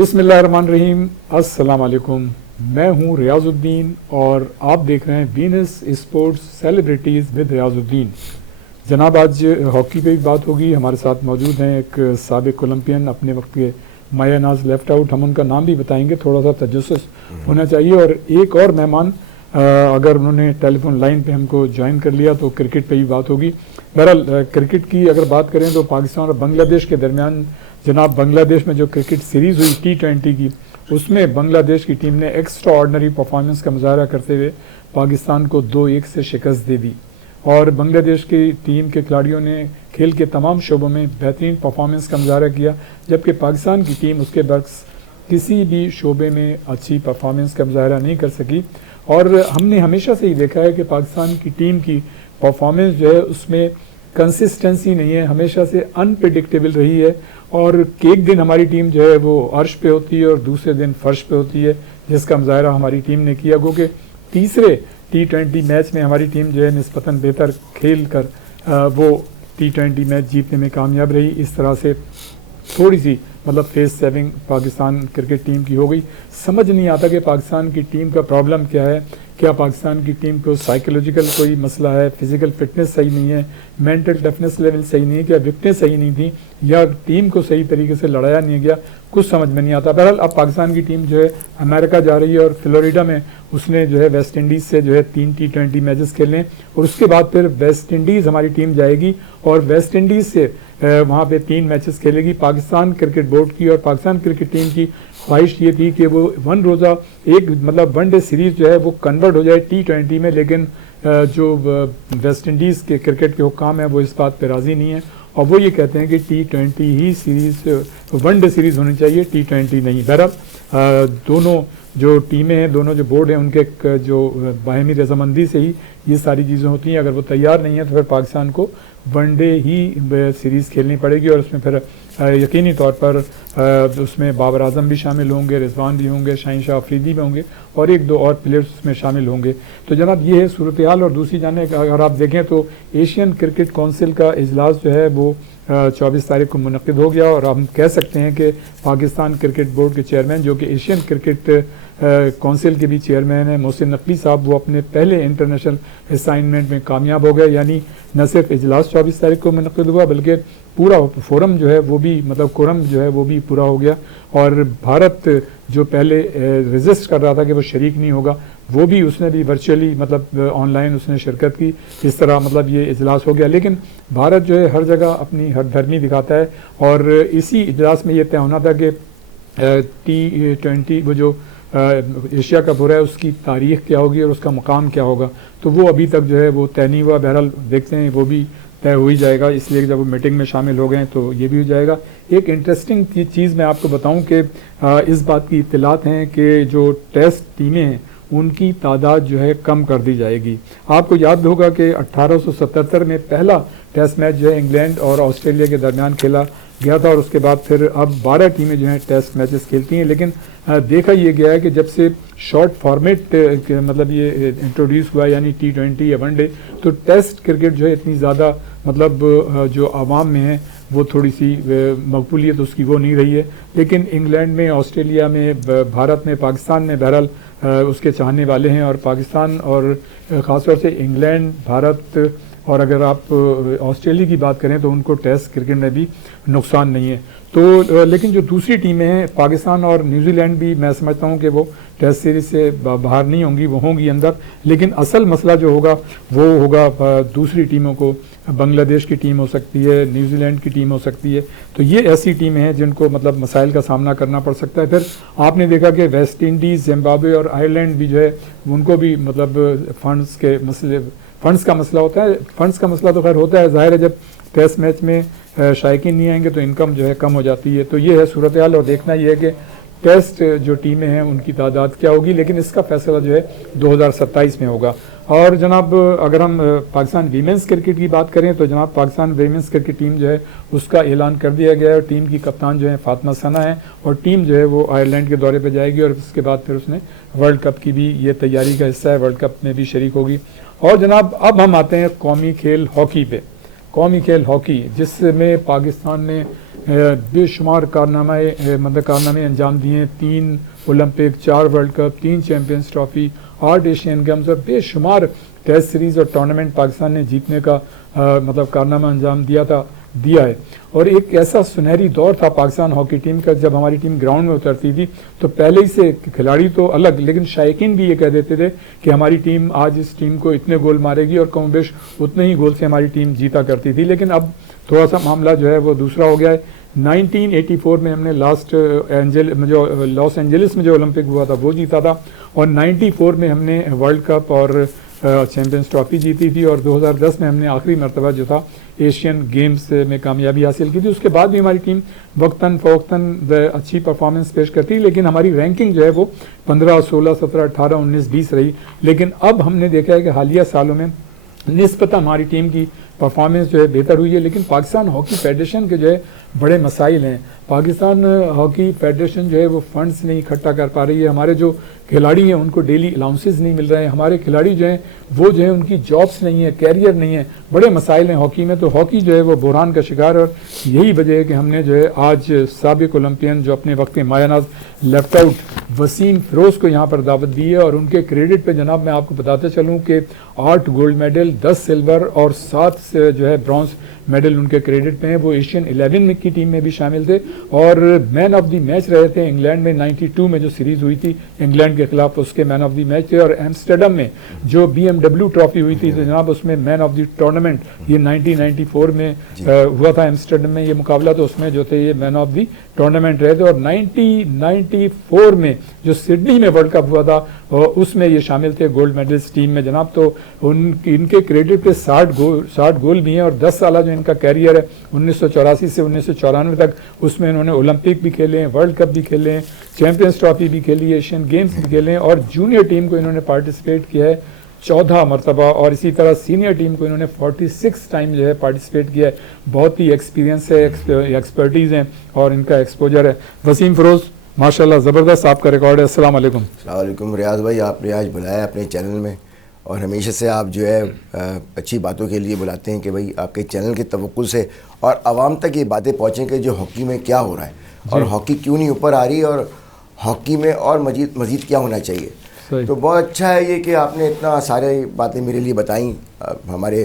बिस्मिल्लाहिर्रहमानिर्रहीम, अस्सलाम वालेकुम। मैं हूं रियाजुद्दीन और आप देख रहे हैं Venus sports celebrities with Riyazuddin. जनाब, आज हॉकी पे भी बात होगी। हमारे साथ मौजूद हैं एक साबिक ओलंपियन, अपने वक्त के माया नाज लेफ्ट आउट। हम उनका नाम भी बताएंगे, थोड़ा सा तजस्सुस होना चाहिए। और एक और मेहमान अगर उन्होंने टेलीफोन लाइन पे हमको ज्वाइन कर लिया तो क्रिकेट पे भी बात होगी। बहरहाल क्रिकेट की अगर बात करें तो पाकिस्तान और बांग्लादेश के दरमियान जनाब बांग्लादेश में जो क्रिकेट सीरीज़ हुई T20 की, उसमें बांग्लादेश की टीम ने एक्स्ट्रा ऑर्डनरी परफॉर्मेंस का मुजाहरा करते हुए पाकिस्तान को 2-1 से शिकस्त दे दी। और बांग्लादेश की टीम के खिलाड़ियों ने खेल के तमाम शोबों में बेहतरीन परफॉर्मेंस का मुजाहरा किया, जबकि पाकिस्तान की टीम उसके बरक्स किसी भी शोबे में अच्छी परफॉर्मेंस का मुजाहरा नहीं कर सकी। और हमने हमेशा से ही देखा है कि पाकिस्तान की टीम की परफॉर्मेंस जो है उसमें कंसिस्टेंसी नहीं है, हमेशा से अनप्रिडिक्टेबल रही है। और एक दिन हमारी टीम जो है वो अर्श पे होती है और दूसरे दिन फर्श पे होती है, जिसका मुजाहरा हमारी टीम ने किया। क्योंकि तीसरे T20 मैच में हमारी टीम जो है निस्बतन बेहतर खेल कर वो T20 मैच जीतने में कामयाब रही। इस तरह से थोड़ी सी मतलब face saving Pakistan cricket team की हो गई। समझ नहीं आता कि पाकिस्तान की टीम का प्रॉब्लम क्या है। क्या पाकिस्तान की टीम को साइकोलॉजिकल कोई मसला है, फिजिकल फिटनेस सही नहीं है, मेंटल टफनेस लेवल सही नहीं है, क्या विकेटें सही नहीं थी, या टीम को सही तरीके से लड़ाया नहीं गया, कुछ समझ में नहीं आता। बहरहाल अब पाकिस्तान की टीम जो है अमेरिका जा रही है और फ्लोरिडा में उसने जो है वेस्ट इंडीज़ से जो है 3 T20 मैचेस खेलने, और उसके बाद फिर वेस्ट इंडीज़ हमारी टीम जाएगी और वेस्ट इंडीज़ से वहाँ पे 3 मैचेस खेलेगी। पाकिस्तान क्रिकेट बोर्ड की और पाकिस्तान क्रिकेट टीम की ख्वाहिश ये थी कि वो वन रोज़ा एक मतलब वनडे सीरीज़ जो है वो कन्वर्ट हो जाए T20 में, लेकिन जो वेस्ट इंडीज़ के क्रिकेट के हुक्काम हैं वो इस बात पर राज़ी नहीं है और वो ये कहते हैं कि T20 ही सीरीज़ वनडे सीरीज़ होनी चाहिए, T20 नहीं। बहरहाल दोनों जो टीमें हैं, दोनों जो बोर्ड हैं, उनके जो बाहमी रजामंदी से ही ये सारी चीज़ें होती हैं। अगर वो तैयार नहीं है तो फिर पाकिस्तान को वनडे ही सीरीज़ खेलनी पड़ेगी और उसमें फिर यकीनी तौर पर उसमें बाबर आजम भी शामिल होंगे, रिजवान भी होंगे, शाहीन शाह अफरीदी भी होंगे और 1-2 और प्लेयर्स उसमें शामिल होंगे। तो जनाब ये है सूरत हाल। और दूसरी जाने अगर आप देखें तो एशियन क्रिकेट काउंसिल का इजलास जो है वो 24 तारीख को मुनक़िद हो गया और हम कह सकते हैं कि पाकिस्तान क्रिकेट बोर्ड के चेयरमैन, जो कि एशियन क्रिकेट काउंसिल के भी चेयरमैन हैं, मोहसिन नकवी साहब, वो अपने पहले इंटरनेशनल असाइनमेंट में कामयाब हो गए। यानी न सिर्फ इजलास 24 तारीख को मुनक़िद हुआ बल्कि पूरा फोरम जो है वो भी मतलब कोरम जो है वो भी पूरा हो गया। और भारत जो पहले रेजिस्ट कर रहा था कि वो शरीक नहीं होगा, वो भी उसने भी वर्चुअली मतलब ऑनलाइन उसने शिरकत की। इस तरह मतलब ये इजलास हो गया। लेकिन भारत जो है हर जगह अपनी हरधर्मी दिखाता है और इसी इजलास में ये तय होना था कि T20 वो जो एशिया कप हो रहा है उसकी तारीख क्या होगी और उसका मुकाम क्या होगा, तो वो अभी तक जो है वो तय नहीं हुआ। बहरहाल देखते हैं वो भी तय हो ही जाएगा, इसलिए जब वो मीटिंग में शामिल हो गए तो ये भी हो जाएगा। एक इंटरेस्टिंग चीज़ मैं आपको बताऊं कि इस बात की इत्तलात हैं कि जो टेस्ट टीमें हैं उनकी तादाद जो है कम कर दी जाएगी। आपको याद होगा कि 1877 में पहला टेस्ट मैच जो है इंग्लैंड और ऑस्ट्रेलिया के दरमियान खेला गया था और उसके बाद फिर अब 12 टीमें जो हैं टेस्ट मैचेस खेलती हैं। लेकिन देखा ये गया है कि जब से शॉर्ट फॉर्मेट मतलब ये इंट्रोड्यूस हुआ यानी T20 या वनडे, तो टेस्ट क्रिकेट जो है इतनी ज़्यादा मतलब जो आवाम में है वो थोड़ी सी मकबूलियत उसकी वो नहीं रही है। लेकिन इंग्लैंड में, ऑस्ट्रेलिया में, भारत में, पाकिस्तान में बहरहाल उसके चाहने वाले हैं। और पाकिस्तान और ख़ासतौर से इंग्लैंड, भारत और अगर आप ऑस्ट्रेलिया की बात करें तो उनको टेस्ट क्रिकेट में भी नुकसान नहीं है। तो लेकिन जो दूसरी टीमें हैं पाकिस्तान और न्यूजीलैंड भी मैं समझता हूं कि वो टेस्ट सीरीज से बाहर नहीं होंगी, वो होंगी अंदर। लेकिन असल मसला जो होगा वो होगा दूसरी टीमों को, बांग्लादेश की टीम हो सकती है, न्यूजीलैंड की टीम हो सकती है। तो ये ऐसी टीमें हैं जिनको मतलब मसाइल का सामना करना पड़ सकता है। फिर आपने देखा कि वेस्ट इंडीज़, जिम्बाब्वे और आयरलैंड भी जो है उनको भी मतलब फंड्स का मसला होता है। फंड्स का मसला तो खैर होता है, ज़ाहिर है जब टेस्ट मैच में शायकीन नहीं आएंगे तो इनकम जो है कम हो जाती है। तो ये है सूरत हाल और देखना ये है कि टेस्ट जो टीमें हैं उनकी तादाद क्या होगी। लेकिन इसका फैसला जो है 2027 में होगा। और जनाब अगर हम पाकिस्तान वीमेंस क्रिकेट की बात करें तो जनाब पाकिस्तान वीमेंस क्रिकेट टीम जो है उसका ऐलान कर दिया गया है। टीम की कप्तान जो है फातिमा सना है और टीम जो है वो आयरलैंड के दौरे पर जाएगी और उसके बाद फिर उसने वर्ल्ड कप की भी ये तैयारी का हिस्सा है, वर्ल्ड कप में भी शरीक होगी। और जनाब अब हम आते हैं कौमी खेल हॉकी पे। कौमी खेल हॉकी जिसमें पाकिस्तान ने बेशुमार कारनामे अंजाम दिए। 3 Olympic, 4 world cup, 3 champions trophy, 8 Asian games और बेशुमार टेस्ट सीरीज़ और टूर्नामेंट पाकिस्तान ने जीतने का कारनामा अंजाम दिया है। और एक ऐसा सुनहरी दौर था पाकिस्तान हॉकी टीम का, जब हमारी टीम ग्राउंड में उतरती थी तो पहले ही से खिलाड़ी तो अलग, लेकिन शायकीन भी ये कह देते थे कि हमारी टीम आज इस टीम को इतने गोल मारेगी, और कम बेश उतने ही गोल से हमारी टीम जीता करती थी। लेकिन अब थोड़ा सा मामला जो है वो दूसरा हो गया है। 1984 में हमने लॉस एंजलिस में जो ओलंपिक हुआ था वो जीता था, और 94 में हमने वर्ल्ड कप और चैम्पियंस ट्रॉफी जीती थी, और 2010 में हमने आखिरी मरतबा जो था एशियन गेम्स में कामयाबी हासिल की थी। उसके बाद भी हमारी टीम वक्तन फ़वक्तन अच्छी परफॉर्मेंस पेश करती, लेकिन हमारी रैंकिंग जो है वो 15, 16, 17, 18, 19, 20 रही। लेकिन अब हमने देखा है कि हालिया सालों में निस्बतन हमारी टीम की परफॉर्मेंस जो है बेहतर हुई है। लेकिन पाकिस्तान हॉकी फेडरेशन के जो है बड़े मसाइल हैं। पाकिस्तान हॉकी फेडरेशन जो है वो फंड्स नहीं इकट्ठा कर पा रही है। हमारे जो खिलाड़ी हैं उनको डेली अलाउंसेस नहीं मिल रहे हैं। हमारे खिलाड़ी जो हैं वो जो है उनकी जॉब्स नहीं है, कैरियर नहीं है। बड़े मसाइल हैं हॉकी में। तो हॉकी जो है वो बहरान का शिकार है, और यही वजह है कि हमने जो है आज साबिक ओलंपियन जो अपने वक्त में मायानाज लेफ्ट आउट वसीम फिरोज़ को यहाँ पर दावत दी है। और उनके क्रेडिट पे जनाब मैं आपको बताते चलूँ कि 8 गोल्ड मेडल, 10 सिल्वर और 7 जो है ब्रॉन्ज मेडल उनके क्रेडिट पे हैं। वो एशियन 11 की टीम में भी शामिल थे, और मैन ऑफ द मैच रहे थे। इंग्लैंड में 92 में जो सीरीज़ हुई थी इंग्लैंड के खिलाफ, उसके मैन ऑफ द मैच थे। और एम्स्टर्डम में जो BMW ट्रॉफी हुई थी तो जनाब उसमें मैन ऑफ द टूर्नामेंट ये 1994 में हुआ था एम्स्टर्डम में ये मुकाबला, तो उसमें जो थे ये मैन ऑफ द टूर्नामेंट रहे थे। और 1994 में जो सिडनी में वर्ल्ड कप हुआ था उसमें ये शामिल थे गोल्ड मेडलिस्ट टीम में जनाब। तो इनके क्रेडिट पे 60 गोल भी हैं, और 10 साल जो इनका कैरियर है 1984 से 1994 तक, उसमें इन्होंने ओलंपिक भी खेले हैं, वर्ल्ड कप भी खेले हैं, चैंपियंस ट्रॉफी भी खेली है, एशियन गेम्स भी खेले हैं, और जूनियर टीम को इन्होंने पार्टिसिपेट किया है 14 मरतबा, और इसी तरह सीनियर टीम को इन्होंने 46 टाइम जो है पार्टिसिपेट किया है। बहुत ही एक्सपीरियंस है, एक्सपर्टीज़ हैं और इनका एक्सपोजर है। वसीम फिरोज़ माशाल्लाह ज़बरदस्त आपका रिकॉर्ड है। अस्सलाम वालेकुम। अस्सलाम वालेकुम रियाज़ भाई, आपने आज बुलाया अपने चैनल में, और हमेशा से आप जो है अच्छी बातों के लिए बुलाते हैं कि भाई आपके चैनल के तवक्कुल से और आवाम तक ये बातें पहुँचें कि जो हॉकी में क्या हो रहा है और हॉकी क्यों नहीं ऊपर आ रही, और हॉकी में और मज़ीद क्या होना चाहिए। तो बहुत अच्छा है ये कि आपने इतना सारे बातें मेरे लिए बताई, हमारे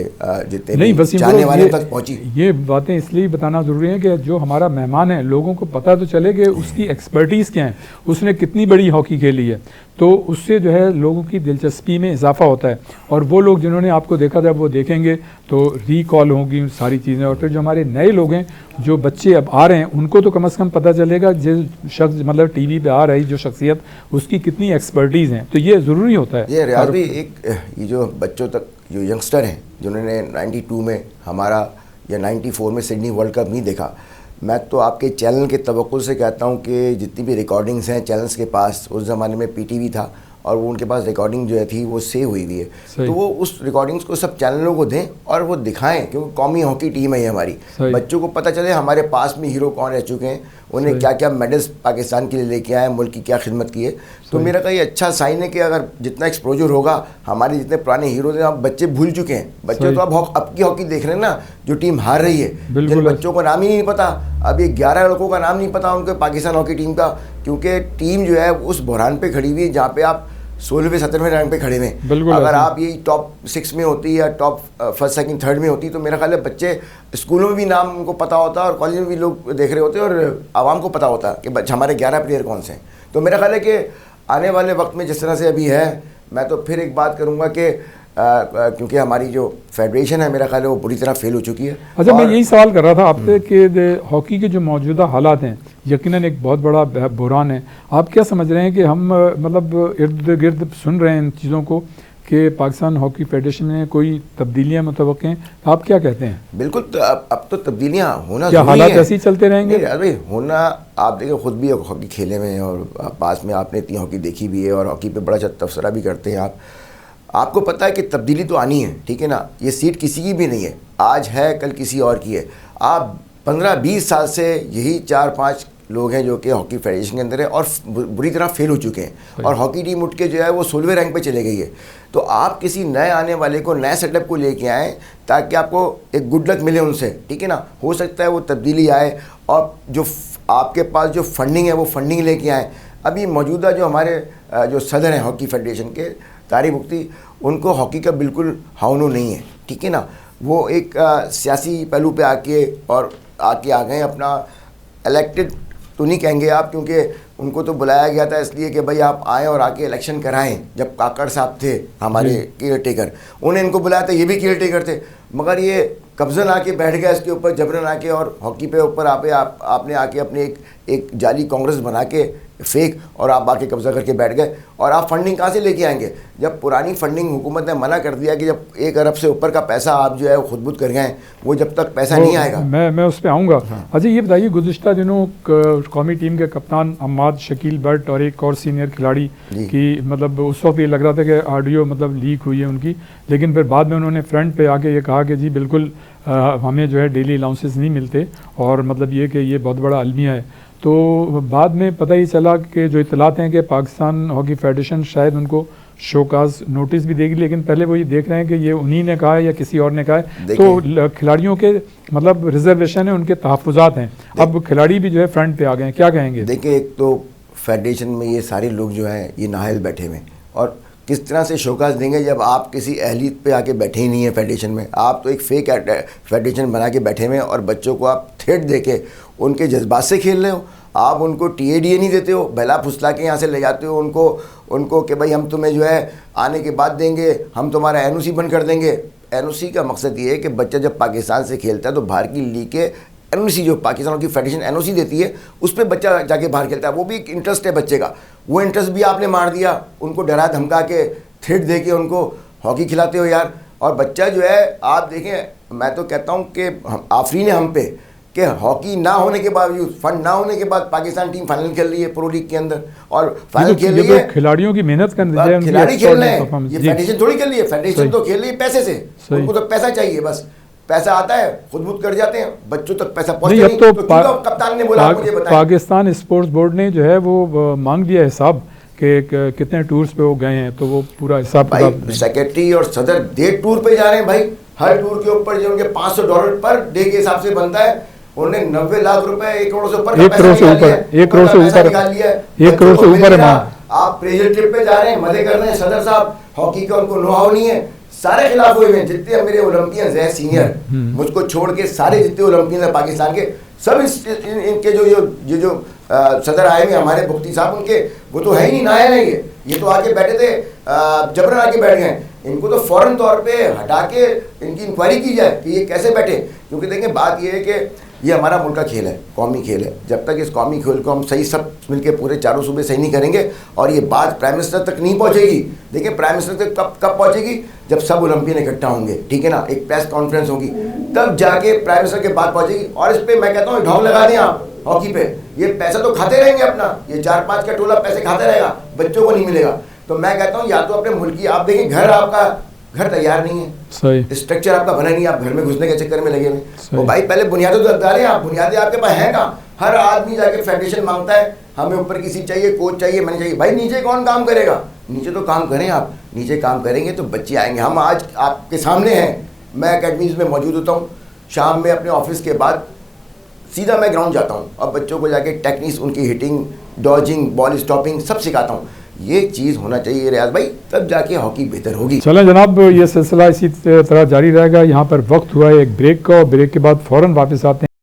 जितने चाहने वाले तक पहुंची। ये बातें इसलिए बताना ज़रूरी है कि जो हमारा मेहमान है लोगों को पता तो चले कि उसकी एक्सपर्टीज़ क्या है, उसने कितनी बड़ी हॉकी खेली है, तो उससे जो है लोगों की दिलचस्पी में इजाफा होता है। और वो लोग जिन्होंने आपको देखा था वो देखेंगे तो रिकॉल होंगी सारी चीज़ें। और फिर जो हमारे नए लोग हैं, जो बच्चे अब आ रहे हैं, उनको तो कम से कम पता चलेगा जिस शख्स मतलब टीवी पे आ रही जो शख्सियत, उसकी कितनी एक्सपर्टीज़ हैं। तो ये ज़रूरी होता है। ये रियाज़ भी ये जो बच्चों तक जो यंगस्टर हैं जिन्होंने 92 में हमारा या 94 में सिडनी वर्ल्ड कप नहीं देखा, मैं तो आपके चैनल के तवक्कुल से कहता हूं कि जितनी भी रिकॉर्डिंग्स हैं चैनल्स के पास, उस ज़माने में PTV था और वो उनके पास रिकॉर्डिंग जो है थी वो सेव हुई हुई है, तो वो उस रिकॉर्डिंग्स को सब चैनलों को दें और वो दिखाएं, क्योंकि कौमी हॉकी टीम है ये हमारी। बच्चों को पता चले हमारे पास में हीरो कौन रह चुके हैं, उन्हें क्या क्या मेडल्स पाकिस्तान के लिए लेके आए, मुल्क की क्या खिदमत की है। तो मेरा का ये अच्छा साइन है कि अगर जितना एक्सपोजर होगा, हमारे जितने पुराने हीरोज हैं अब बच्चे भूल चुके हैं। बच्चे तो अब की हॉकी देख रहे हैं ना, जो टीम हार रही है, जिन बच्चों को नाम ही नहीं पता, अब ये 11 लड़कों का नाम नहीं पता उनके पाकिस्तान हॉकी टीम का, क्योंकि टीम जो है उस बहरान पे खड़ी हुई है जहाँ पे आप 16वें 17वें रैंक पे खड़े हुए। अगर आप ये टॉप 6 में होती या टॉप 1st 2nd 3rd में होती, तो मेरा ख्याल है बच्चे स्कूलों में भी नाम उनको पता होता और कॉलेज में भी लोग देख रहे होते और आवाम को पता होता कि हमारे 11 प्लेयर कौन से हैं। तो मेरा ख्याल है कि आने वाले वक्त में जिस तरह से अभी है, मैं तो फिर एक बात करूँगा कि क्योंकि हमारी जो फेडरेशन है मेरा ख्याल है वो बुरी तरह फेल हो चुकी है। अच्छा, मैं यही सवाल कर रहा था आपसे कि हॉकी के जो मौजूदा हालात हैं यकीनन एक बहुत बड़ा बहरान है। आप क्या समझ रहे हैं कि हम मतलब इर्द गिर्द सुन रहे हैं इन चीज़ों को कि पाकिस्तान हॉकी फेडरेशन में कोई तब्दीलियाँ मुतवक्के हैं, आप क्या कहते हैं? बिल्कुल, तो अब तो तब्दीलियाँ होना, क्या हालात ऐसे ही चलते रहेंगे? अरे होना, आप देखिए खुद भी हॉकी खेले में और पास में आपने इतनी हॉकी देखी भी है और हॉकी पे बड़ा अच्छा तबसरा भी करते हैं आपको पता है कि तब्दीली तो आनी है, ठीक है ना। ये सीट किसी की भी नहीं है, आज है कल किसी और की है। आप 15-20 साल से यही 4-5 लोग हैं जो कि हॉकी फेडरेशन के अंदर है और बुरी तरह फेल हो चुके हैं, और हॉकी टीम उठ के जो है वो 16वें रैंक पे चले गई है। तो आप किसी नए आने वाले को, नए सेटअप को लेके आएँ ताकि आपको एक गुड लक मिले उनसे, ठीक है ना। हो सकता है वो तब्दीली आए, और जो आपके पास जो फंडिंग है वो फंडिंग लेके आएँ। अभी मौजूदा जो हमारे जो सदर हैं हॉकी फेडरेशन के, तारिक मुफ्ती, उनको हॉकी का बिल्कुल हाउनो नहीं है, ठीक है ना। वो एक सियासी पहलू पे आके आ गए अपना इलेक्टेड तो नहीं कहेंगे आप, क्योंकि उनको तो बुलाया गया था इसलिए कि भाई आप आएँ और आके इलेक्शन कराएं। जब काकड़ साहब थे हमारे केयर टेकर, उन्हें इनको बुलाया था, ये भी केयर टेकर थे, मगर ये कब्जन आके बैठ गया इसके ऊपर जबरन आके, और हॉकी पे ऊपर आपने आके अपने एक जाली कांग्रेस बना के फेक, और आप आके कब्जा करके बैठ गए। और आप फंडिंग कहाँ से लेके आएंगे जब पुरानी फंडिंग हुकूमत ने मना कर दिया कि जब 1 अरब से ऊपर का पैसा आप जो है खुद बुद कर गए, वो जब तक पैसा नहीं आएगा। मैं उस पर आऊँगा। अच्छा ये बताइए, गुज़िश्ता दिनों कौमी टीम के कप्तान अम्माद शकील भट्ट और एक और सीनियर खिलाड़ी की, मतलब उस वक्त ये लग रहा था कि ऑडियो मतलब लीक हुई है उनकी, लेकिन फिर बाद में उन्होंने फ्रंट पे आके ये कहा कि जी बिल्कुल हमें जो है डेली अलाउंसेस नहीं मिलते, और मतलब ये कि ये बहुत बड़ा अलमिया है। तो बाद में पता ही चला कि जो इतलात हैं कि पाकिस्तान हॉकी फेडरेशन शायद उनको शोकाज नोटिस भी देगी, लेकिन पहले वो ये देख रहे हैं कि ये उन्हीं ने कहा है या किसी और ने कहा है। तो खिलाड़ियों के मतलब रिजर्वेशन है, उनके तहफ़्फ़ुज़ात हैं, अब खिलाड़ी भी जो है फ्रंट पे आ गए हैं, क्या कहेंगे? देखिए, एक तो फेडरेशन में ये सारे लोग जो हैं ये नाअहल बैठे हुए हैं, और किस तरह से शोकाज देंगे जब आप किसी अहलियत पे आके बैठे ही नहीं है फेडरेशन में। आप तो एक फेक फेडरेशन बना के बैठे हुए हैं, और बच्चों को आप थ्रेट दे के उनके जज्बात से खेल रहे हो। आप उनको TADA नहीं देते हो, बहला फुसला के यहाँ से ले जाते हो उनको कि भाई हम तुम्हें जो है आने के बाद देंगे, हम तुम्हारा NOC बंद कर देंगे। NOC का मकसद ये है कि बच्चा जब पाकिस्तान से खेलता है तो बाहर की लीग के NOC, जो पाकिस्तान की फेडरेशन NOC देती है, उस पर बच्चा जाके बाहर खेलता है। वो भी एक इंटरेस्ट है बच्चे का, वो इंटरेस्ट भी आपने मार दिया। उनको डरा धमका के थ्रेट दे के उनको हॉकी खिलाते हो यार। और बच्चा जो है, आप देखें, मैं तो कहता हूँ कि आफरीन है हम पे कि हॉकी ना होने के बावजूद, फंड ना होने के बाद पाकिस्तान टीम फाइनल खेल रही है प्रो लीग के अंदर, और फाइनल खेल रही है। खिलाड़ियों की मेहनत करनी है, खिलाड़ी खेल रहे हैं, ये फेडरेशन थोड़ी खेल रही है। फेडरेशन तो खेल रही है पैसे से, उनको तो पैसा चाहिए, बस पैसा आता है खुद बुद कर जाते हैं, बच्चों तक पैसा पहुंचता नहीं। तो कप्तान ने बोला, मुझे बताएं, पाकिस्तान स्पोर्ट्स बोर्ड ने जो है वो मांग दिया हिसाब कि कितने टूर्स पे वो गए हैं, तो वो पूरा हिसाब। भाई सेक्रेटरी और सदर डे टूर पे जा रहे हैं भाई, हर टूर के ऊपर जो उनके $500 पर डे के हिसाब से बनता है। उन्होंने 90 लाख रुपए, 1 करोड़ से ऊपर, 1 करोड़ से ऊपर, 1 करोड़ से ऊपर निकाल लिया है, 1 करोड़ से ऊपर है। आप प्रेशर ट्रिप पे जा रहे हैं, मजे कर रहे हैं। सदर साहब हॉकी का उनको नो-हाउ नहीं है, सारे खिलाफ हुए हैं। जितने मेरे ओलंपियंस हैं सीनियर, मुझको छोड़ के सारे जितने ओलंपियंस हैं पाकिस्तान के, सब इनके जो सदर आए हुए हमारे मुफ्ती साहब, उनके वो तो है ही नहीं, नायल है ये तो आके बैठे थे, जबरन आके बैठ गए। इनको तो फौरन तौर पे हटा के इनकी इंक्वायरी की जाए कि ये कैसे बैठे। क्योंकि देखें, बात ये है कि ये हमारा मुल्क का खेल है, कौमी खेल है। जब तक इस कौमी खेल को हम सही सब मिलके पूरे चारों सूबे सही नहीं करेंगे, और ये बात प्राइम मिनिस्टर तक नहीं पहुंचेगी। देखिए, प्राइम मिनिस्टर तक कब पहुंचेगी, जब सब ओलंपियन इकट्ठा होंगे, ठीक है ना, एक प्रेस कॉन्फ्रेंस होगी, तब जाके प्राइम मिनिस्टर के बात पहुंचेगी। और इस पर मैं कहता हूँ ढोंग लगा दें आप हॉकी पे, ये पैसा तो खाते रहेंगे अपना, ये 4-5 का टोला पैसे खाते रहेगा, बच्चों को नहीं मिलेगा। तो मैं कहता हूँ या तो अपने मुल्क की, आप देखें आपका घर तैयार नहीं है, सही स्ट्रक्चर आपका बना नहीं, आप घर में घुसने के चक्कर में लगे हुए। तो भाई पहले बुनियादें तो डालें आप, बुनियादें आपके पास हैं कहाँ? हर आदमी जाके फेडरेशन मांगता है हमें ऊपर किसी चाहिए, कोच चाहिए, मैंने चाहिए। भाई नीचे कौन काम करेगा? नीचे तो काम करें आप, नीचे काम करेंगे तो बच्चे आएंगे। हम आज आपके सामने हैं, मैं अकेडमीज में मौजूद होता हूँ, शाम में अपने ऑफिस के बाद सीधा मैं ग्राउंड जाता हूँ और बच्चों को जाके टेक्निक्स, उनकी हिटिंग, डॉजिंग, बॉल स्टॉपिंग सब सिखाता हूँ। ये चीज़ होना चाहिए रियाज भाई, तब जाके हॉकी बेहतर होगी। चलें जनाब, ये सिलसिला इसी तरह जारी रहेगा। यहाँ पर वक्त हुआ है एक ब्रेक का, और ब्रेक के बाद फ़ौरन वापस आते हैं।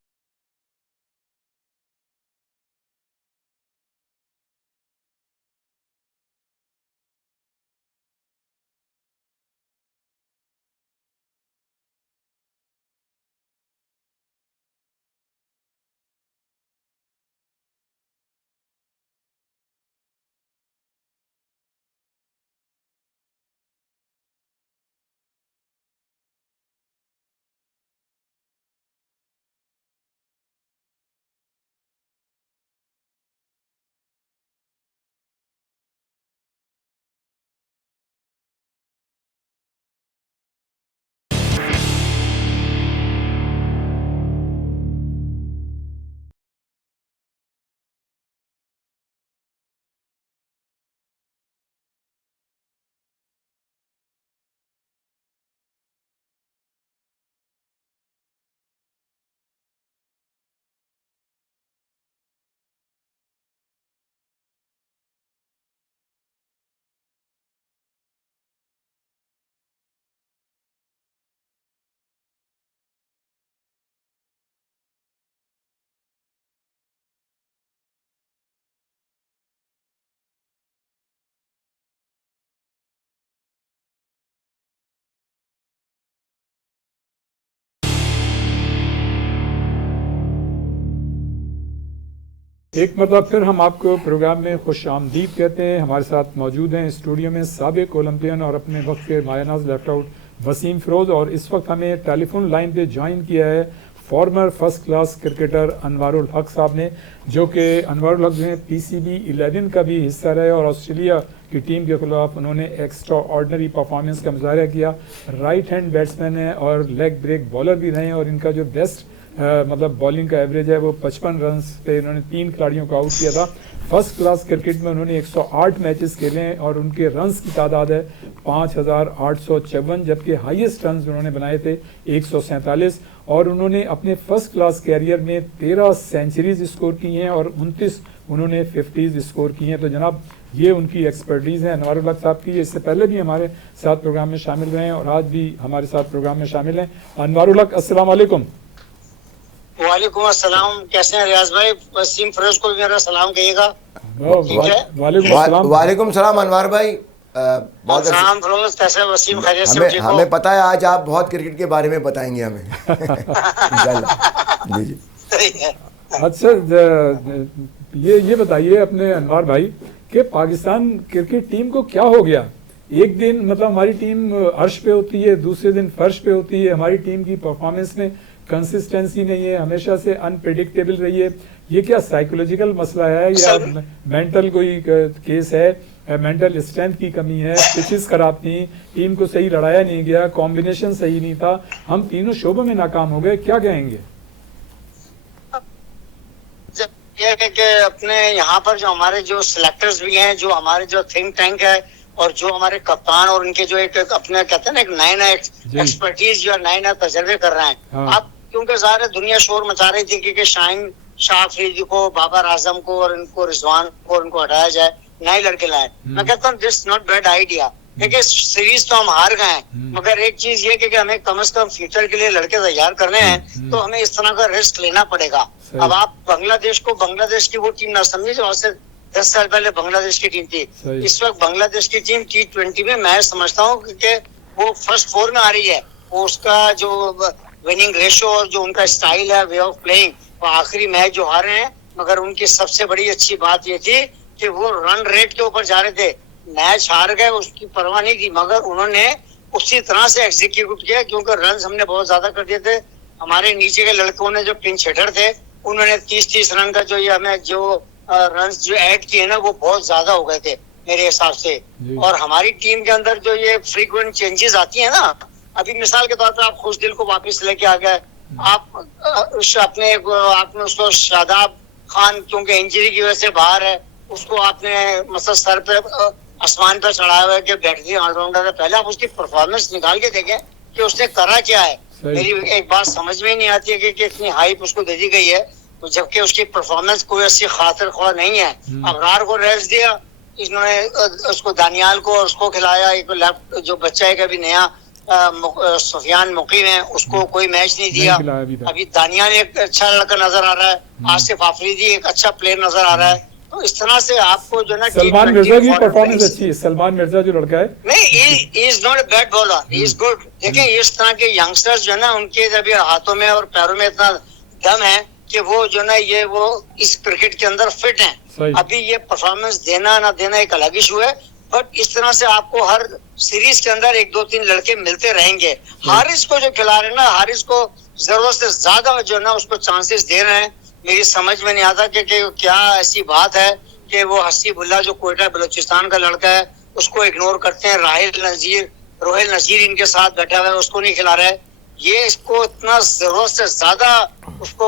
एक मतलब फिर हम आपको प्रोग्राम में खुश आमदीद कहते हैं। हमारे साथ मौजूद हैं स्टूडियो में साबिक ओलंपियन और अपने वक्त के मायानाज लेफ्ट आउट वसीम फिरोज, और इस वक्त हमें टेलीफोन लाइन पे ज्वाइन किया है farmer first class cricketer Anwarul हक साहब ने, जो कि अनवारुल हक ने PCB 11 का भी हिस्सा रहे और ऑस्ट्रेलिया की टीम के खिलाफ उन्होंने एक्स्ट्रा ऑर्डनरी परफॉर्मेंस का मुजाहरा किया। राइट हैंड बैट्समैन है और लेग ब्रेक बॉलर भी रहे हैं, और इनका जो बेस्ट मतलब बॉलिंग का एवरेज है वो 55 रन पे इन्होंने 3 खिलाड़ियों को आउट किया था। फर्स्ट क्लास क्रिकेट में उन्होंने 108 मैचेस खेले हैं और उनके रन्स की तादाद है 5854, जबकि हाईएस्ट रन्स उन्होंने बनाए थे 147, और उन्होंने अपने फर्स्ट क्लास कैरियर में 13 सेंचुरीज स्कोर की हैं और 29 उन्होंने 50s स्कोर की हैं। तो जनाब ये उनकी एक्सपर्टीज़ है अनवारुल हक साहब की। इससे पहले भी हमारे साथ प्रोग्राम में शामिल रहे हैं और आज भी हमारे साथ प्रोग्राम में शामिल हैं। अनवारुल हक, अस्सलाम वालेकुम। वालेकुम अस्सलाम। कैसे हैं रियाज भाई? वसीम फिरोज को भी मेरा सलाम कहिएगा। वालेकुम सलाम अनवार भाई। बहुत सलाम फिरोज, कैसे वसीम? खैरियत से? ठीक हो? हमें पता है आज आप बहुत क्रिकेट के बारे में बताएंगे हमें। इंशाल्लाह। जी जी। अच्छा, ये बताइए अपने अनवार भाई कि पाकिस्तान क्रिकेट टीम को क्या हो गया? एक दिन मतलब हमारी टीम अर्श पे होती है, दूसरे दिन फर्श पे होती है। हमारी टीम की परफॉर्मेंस में कंसिस्टेंसी नहीं है, हमेशा से अनप्रेडिक्टेबल रही है। ये क्या साइकोलॉजिकल मसला है या मेंटल कोई केस है? मेंटल स्ट्रेंथ की कमी है, पिचेस खराब थी, टीम को सही लड़ाया नहीं गया, कॉम्बिनेशन सही नहीं था, हम तीनों शोबों में नाकाम हो गए, क्या कहेंगे? ये कि अपने यहाँ पर जो हमारे जो सिलेक्टर्स भी हैं, जो हमारे जो थिंक टैंक है और जो हमारे कप्तान और उनके जो एक अपने कहते हैं ना एक नया एक्सपर्टीज जो नए नए तजर्बे कर रहे हैं। हाँ। अब क्योंकि सारे दुनिया शोर मचा रही थी कि शाहीन शाह अफरीदी को, बाबर आजम को और इनको रिजवान को इनको हटाया जाए, नए लड़के लाए। मैं कहता हूँ दिस नॉट बैड आइडिया, क्योंकि सीरीज तो हम हार गए हैं, मगर एक चीज ये कि हमें कम से कम फ्यूचर के लिए लड़के तैयार करने हैं, तो हमें इस तरह का रिस्क लेना पड़ेगा। अब आप बांग्लादेश को, बांग्लादेश की वो टीम ना समझे जो आज से 10 साल पहले बांग्लादेश की टीम थी। इस वक्त बांग्लादेश की टीम T20 में मैं समझता हूँ कि वो फर्स्ट 4 में आ रही है। वो उसका जो विनिंग रेशो और जो उनका स्टाइल है, वे ऑफ प्लेइंग, वो आखिरी मैच जो हारे हैं, मगर उनकी सबसे बड़ी अच्छी बात ये थी कि वो रन रेट के ऊपर जा रहे थे। मैच हार गए, उसकी परवाह नहीं की, मगर उन्होंने उसी तरह से एग्जीक्यूट किया, क्योंकि रन हमने बहुत ज्यादा कर दिए थे। हमारे नीचे के लड़कों ने जो पिंच हिटर थे, उन्होंने 30-30 रन का जो ये हमें जो रन जो ऐड किए ना, वो बहुत ज्यादा हो गए थे मेरे हिसाब से। और हमारी टीम के अंदर जो ये फ्रीक्वेंट चेंजेस आती है ना, अभी मिसाल के तौर पर आप खुशदिल को वापस लेके आ गए, आप आपने उसको शादाब खान क्योंकि इंजरी की वजह से बाहर है, उसको आपने मतलब सर पे आसमान पर चढ़ाया हुआ है कि बेहतरीन ऑलराउंडर है। पहले आप उसकी परफॉर्मेंस निकाल के देखें कि उसने करा क्या है। मेरी एक बात समझ में ही नहीं आती है कि इतनी हाइप उसको दे दी गई है, तो जबकि उसकी परफॉर्मेंस कोई ऐसी खातिर ख्वाह नहीं है। अबरार को रेस्ट दिया इन्होंने, उसको दानियाल को और उसको खिलाया। एक लेफ्ट जो बच्चा है कभी नया सुफियान मुकीम है, उसको कोई मैच नहीं दिया। अभी दानियाल एक अच्छा लड़का नजर आ रहा है, आसिफ आफरीदी एक अच्छा प्लेयर नजर आ रहा है। तो इस तरह से आपको जो ना सलमान मिर्जा की परफॉर्मेंस अच्छी है। सलमान मिर्जा जो लड़का है, नहीं, he is not a bad bowler, he is good. देखिए इस तरह के यंगस्टर्स जो है ना, उनके जब हाथों में और पैरों में इतना दम है कि वो जो ना ये वो इस क्रिकेट के अंदर फिट हैं। अभी ये परफॉर्मेंस देना ना देना एक अलग इशू है, बट इस तरह से आपको हर सीरीज के अंदर 1-2-3 लड़के मिलते रहेंगे। हारिस को जो खिला रहे हैं ना, हारिस को जरूरत से ज्यादा जो है ना उसको चांसेस दे रहे हैं। मेरी समझ में नहीं आता कि क्या ऐसी बात है कि वो हसीबुल्ला जो कोयटा बलूचिस्तान का लड़का है उसको इग्नोर करते हैं। रोहिल नजीर इनके साथ बैठा हुआ है, उसको नहीं खिला रहे। ये इसको इतना जरूरत से ज्यादा उसको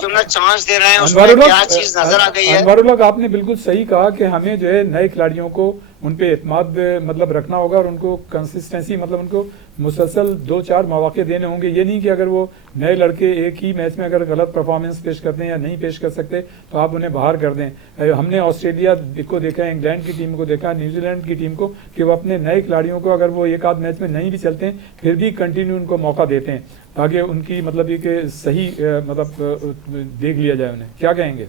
जो ना चांस दे रहे हैं, उसमें क्या चीज नजर आ गई है। अनवारुल हक, आपने बिल्कुल सही कहा कि हमें जो है नए खिलाड़ियों को उन पे एतमाद मतलब रखना होगा और उनको कंसिस्टेंसी मतलब उनको मुसलसल 2-4 मौके देने होंगे। ये नहीं कि अगर वो नए लड़के एक ही मैच में अगर गलत परफॉर्मेंस पेश करते हैं या नहीं पेश कर सकते तो आप उन्हें बाहर कर दें। हमने ऑस्ट्रेलिया को देखा है, इंग्लैंड की टीम को देखा, न्यूजीलैंड की टीम को, कि वो अपने नए खिलाड़ियों को अगर वो एक आध मैच में नहीं भी चलते हैं फिर भी कंटिन्यू उनको मौका देते हैं ताकि उनकी मतलब ये कि सही मतलब देख लिया जाए उन्हें। क्या कहेंगे?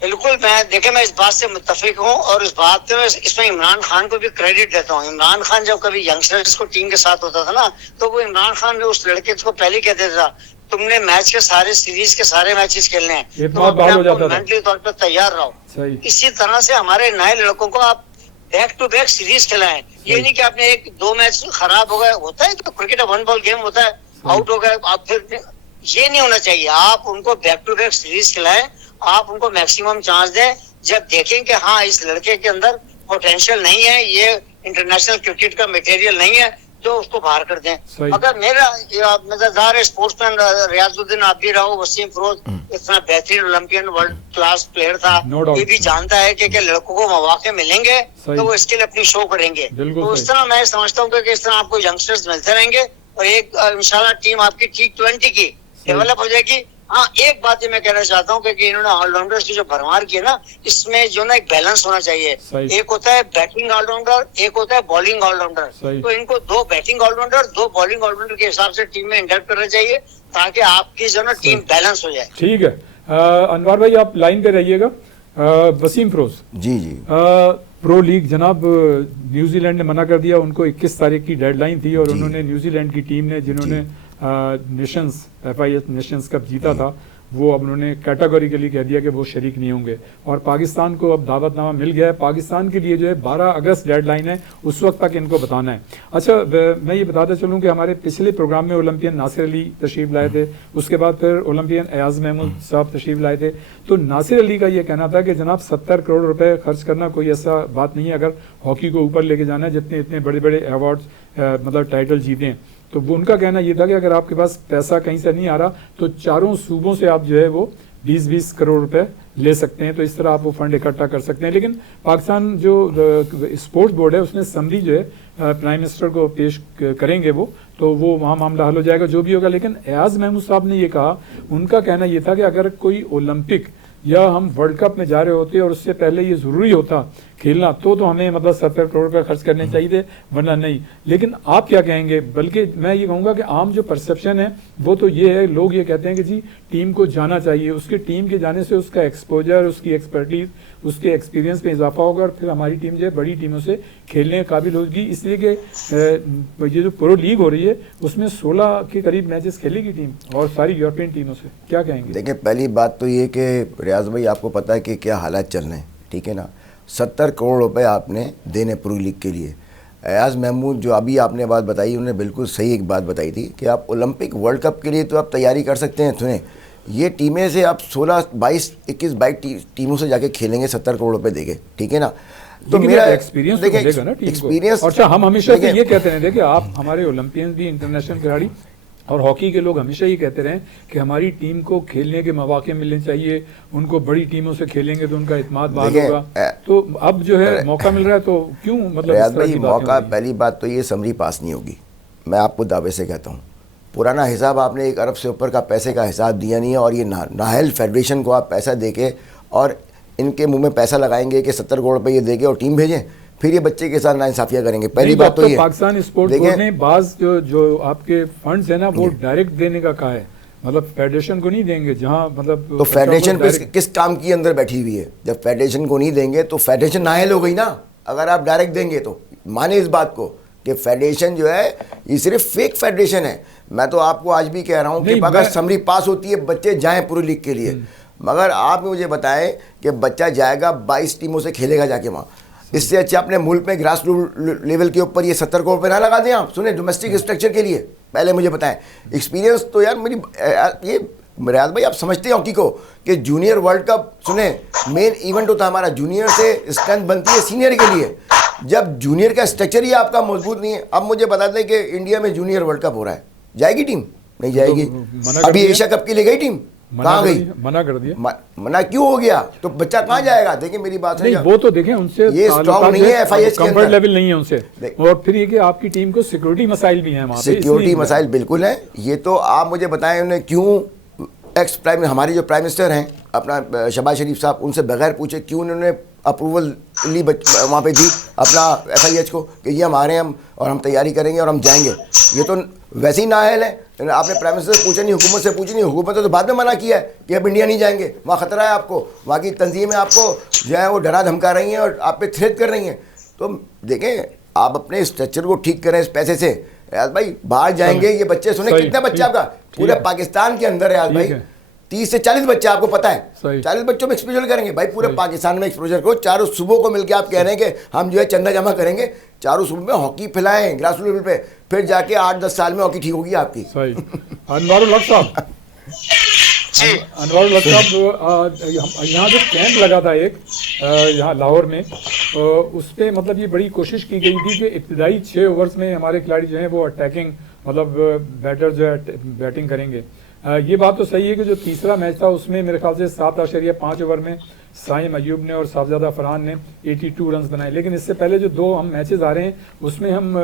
बिल्कुल, मैं इस बात से मुत्तफिक हूँ और इस बात में इसमें इमरान खान को भी क्रेडिट देता हूँ। इमरान खान जब कभी यंगस्टर्स को टीम के साथ होता था ना, तो वो इमरान खान ने उस लड़के को पहले कहते था तुमने मैच के सारे सीरीज के सारे मैचेस खेलने हैं, एक तुम बात अपने बात हो आप जाता को था। मेंटली तौर पर तैयार रहो। सही। इसी तरह से हमारे नए लड़कों को आप बैक टू बैक सीरीज खिलाएं। ये नहीं कि आपने एक दो मैच खराब हो गए, होता है तो क्रिकेट वन बॉल गेम होता है, आउट हो गए आप फिर, ये नहीं होना चाहिए। आप उनको बैक टू बैक सीरीज खिलाएं, आप उनको मैक्सिमम चांस दें। जब देखें कि हाँ इस लड़के के अंदर पोटेंशियल नहीं है, ये इंटरनेशनल क्रिकेट का मटेरियल नहीं है, तो उसको बाहर कर दें। अगर मेरा मजेदार स्पोर्ट्समैन रियाजुद्दीन आप भी रहो, वसीम फिरोज इतना बेहतरीन ओलंपियन वर्ल्ड क्लास प्लेयर था, ये भी जानता है कि लड़कों को मौके मिलेंगे तो वो इसके लिए अपनी शो करेंगे। तो इस तरह मैं समझता हूँ कि इस तरह आपको यंगस्टर्स मिलते रहेंगे और एक इंशाल्लाह टीम आपकी T20 की डेवलप हो जाएगी। हाँ, एक बात ये मैं कहना चाहता हूँ कि इन्होंने ऑलराउंडर्स की जो भरमार की है ना, इसमें जो ना एक बैलेंस होना चाहिए। एक होता है बैटिंग ऑलराउंडर, एक होता है बॉलिंग ऑलराउंडर। तो इनको दो बैटिंग ऑलराउंडर, दो बॉलिंग ऑलराउंडर के हिसाब से टीम में इंडक्ट करना चाहिए, ताकि आपकी जो ना टीम बैलेंस हो जाए। ठीक है, अनवर भाई आप लाइन पे रहिएगा। वसीम फिरोज जी जी, प्रो लीग जनाब, न्यूजीलैंड ने मना कर दिया, उनको 21 तारीख की डेडलाइन थी और उन्होंने न्यूजीलैंड की टीम ने जिन्होंने नेशंस FIH नेशंस कप जीता था, वो अब उन्होंने कैटेगोरिकली कह दिया कि वो शरीक नहीं होंगे और पाकिस्तान को अब दावतनामा मिल गया है। पाकिस्तान के लिए जो है 12 अगस्त डेडलाइन है, उस वक्त तक इनको बताना है। अच्छा, मैं ये बताता चलूँ कि हमारे पिछले प्रोग्राम में ओलंपियन नासिर अली तशरीफ लाए थे, उसके बाद फिर ओलंपियन एयाज महमूद साहब तशरीफ लाए थे। तो नासिर अली का ये कहना था कि जनाब 70 करोड़ रुपए खर्च करना कोई ऐसा बात नहीं है अगर हॉकी को ऊपर लेके जाना है, जितने इतने बड़े बड़े अवार्ड्स मतलब टाइटल जीते हैं। तो उनका कहना ये था कि अगर आपके पास पैसा कहीं से नहीं आ रहा तो चारों सूबों से आप जो है वो 20-20 करोड़ रुपए ले सकते हैं, तो इस तरह आप वो फंड इकट्ठा कर सकते हैं। लेकिन पाकिस्तान जो स्पोर्ट्स बोर्ड है उसने समरी जो है प्राइम मिनिस्टर को पेश करेंगे वो, तो वो वहाँ मामला हल हो जाएगा जो भी होगा। लेकिन एयाज महमूद साहब ने ये कहा, उनका कहना ये था कि अगर कोई ओलंपिक या हम वर्ल्ड कप में जा रहे होते और उससे पहले ये ज़रूरी होता खेलना तो हमें मतलब 70 करोड़ रुपये खर्च करने चाहिए थे, वरना नहीं। लेकिन आप क्या कहेंगे? बल्कि मैं ये कहूँगा कि आम जो परसेप्शन है वो तो ये है, लोग ये कहते हैं कि जी टीम को जाना चाहिए, उसकी टीम के जाने से उसका एक्सपोजर, उसकी एक्सपर्टीज, उसके एक्सपीरियंस में इजाफा होगा और फिर हमारी टीम जो है बड़ी टीमों से खेलने के काबिल होगी। इसलिए कि ये जो प्रो लीग हो रही है उसमें 16 के करीब मैचेस खेलेगी टीम और सारी यूरोपियन टीमों से। क्या कहेंगे? देखिए, पहली बात तो ये कि रियाज भाई आपको पता है कि क्या हालात चल रहे हैं, ठीक है ना। 70 करोड़ रुपए आपने देने प्रो लीग के लिए। एयाज महमूद जो अभी आपने बात बताई, उन्होंने बिल्कुल सही एक बात बताई थी कि आप ओलंपिक वर्ल्ड कप के लिए तो आप तैयारी कर सकते हैं। सुने, ये टीमें से आप 16, 22, 21 टीमों से जाके खेलेंगे 70 करोड़ रुपए देंगे, ठीक है ना। तो मेरा एक्सपीरियंस तो मिलेगा ना टीम को। और अच्छा, हम हमेशा से ये कहते हैं, देखिए आप हमारे ओलंपियंस भी इंटरनेशनल खिलाड़ी और हॉकी के लोग हमेशा ही कहते रहे कि हमारी टीम को खेलने के मौके मिलने चाहिए, उनको बड़ी टीमों से खेलेंगे तो उनका इत्मीनान बहाल होगा। तो अब जो है मौका मिल रहा है तो क्यों मतलब भाई मौका, पहली बात तो ये समरी पास नहीं होगी, मैं आपको दावे से कहता हूँ। पुराना हिसाब आपने 1 अरब से ऊपर का पैसे का हिसाब दिया नहीं है और ये नाहल फेडरेशन को आप पैसा देके और इनके मुंह में पैसा लगाएंगे कि 70 करोड़ रुपये ये देंगे और टीम भेजें, फिर ये बच्चे के साथ नाइंसाफियां करेंगे। पहली बात तो ये पाकिस्तान स्पोर्ट्स बोर्ड ने बाज जो आपके फंड्स है ना वो डायरेक्ट देने का कहा है, मतलब फेडरेशन को नहीं देंगे। जहां मतलब तो फेडरेशन किस काम की अंदर बैठी हुई है? जब फेडरेशन को नहीं देंगे तो फेडरेशन नाअहल हो गई ना। अगर आप डायरेक्ट देंगे तो माने इस बात को कि फेडरेशन जो है ये सिर्फ फेक फेडरेशन है। मैं तो आपको आज भी कह रहा हूँ कि अगर समरी पास होती है बच्चे जाएं प्रो लीग के लिए, मगर आप मुझे बताएं कि बच्चा जाएगा 22 टीमों से खेलेगा जाके वहाँ। इससे अच्छा अपने मुल्क में ग्रास रूट लेवल के ऊपर ये 70 करोड़ रुपये ना लगा दें आप। सुने, डोमेस्टिक स्ट्रक्चर के लिए पहले मुझे बताएं। एक्सपीरियंस तो यार मेरी ये रियाज भाई आप समझते हैं हॉकी को कि जूनियर वर्ल्ड कप, सुने, मेन इवेंट होता है हमारा, जूनियर से स्ट्रेंथ बनती है सीनियर के लिए। जब जूनियर का स्ट्रक्चर ही आपका मजबूत नहीं है, अब मुझे बता दें कि इंडिया में जूनियर वर्ल्ड कप हो रहा है, जाएगी टीम? नहीं जाएगी। अभी एशिया कप के लिए गई टीम, कहाँ गई? मना कर दिया। मना क्यों हो गया? तो बच्चा कहाँ जाएगा? देखिए मेरी बात नहीं, वो तो देखें उनसे ये स्ट्रॉन्ग नहीं है, FIH के अंदर लेवल नहीं है उनसे। और फिर ये कि आपकी टीम को सिक्योरिटी मसाइल भी हैं वहाँ पे। सिक्योरिटी मसाइल बिल्कुल है। ये तो आप मुझे बताएं उन्हें क्यों हमारे जो प्राइम मिनिस्टर हैं अपना शहबाज शरीफ साहब, उनसे बगैर पूछे क्यों उन्होंने अप्रूवल ली वहाँ पे दी अपना FIH को कि ये हम आ रहे हैं, हम और हम तैयारी करेंगे और हम जाएंगे। ये तो वैसे ही नाअहल है। आपने प्राइम मिनिस्टर से पूछा नहीं, हुकूमत से पूछी नहीं। हुकूमत ने तो बाद में मना किया है कि अब इंडिया नहीं जाएंगे, वहाँ ख़तरा है आपको, वहाँ की तंजीमें आपको जो है वो डरा धमका रही हैं और आप पे थ्रेट कर रही हैं। तो देखें, आप अपने स्ट्रक्चर को ठीक करें इस पैसे से, रियाज भाई बाहर जाएंगे ये बच्चे, सुने सही, कितने बच्चे ठीक, आपका ठीक पूरे है। पाकिस्तान के अंदर रियाज ठीक भाई है। 30 से 40 बच्चे आपको पता है, सही। 40 बच्चों में एक्सपोजर करेंगे भाई, पूरे सही। पाकिस्तान में एक्सपोजर करो। चारों सूबों को मिलकर आप कह रहे हैं कि हम जो है चंदा जमा करेंगे, चारों सूबों में हॉकी फैलाएं ग्रास रूट लेवल पे, फिर जाके 8-10 साल में हॉकी ठीक होगी आपकी। सही। अनवारुल हक साहब, जी अनवारुल हक साहब, यहाँ जो कैंप लगा था एक यहाँ लाहौर में, उस पर मतलब ये बड़ी कोशिश की गई थी कि इब्तदाई 6 ओवर्स में हमारे खिलाड़ी जो हैं वो अटैकिंग मतलब बैटर जो है बैटिंग करेंगे। ये बात तो सही है कि जो तीसरा मैच था उसमें मेरे ख्याल से 7.5 ओवर में साइम अयूब ने और साहबजादा फरहान ने 82 रन बनाए, लेकिन इससे पहले जो 2 हम मैचेस आ रहे हैं उसमें हम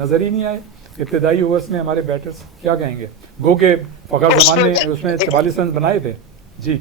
नज़र ही नहीं आए इब्तदाई ओवर्स में हमारे बैटर्स। क्या कहेंगे? गो के फ़खर जमान ने उसमें 44 रन बनाए थे। जी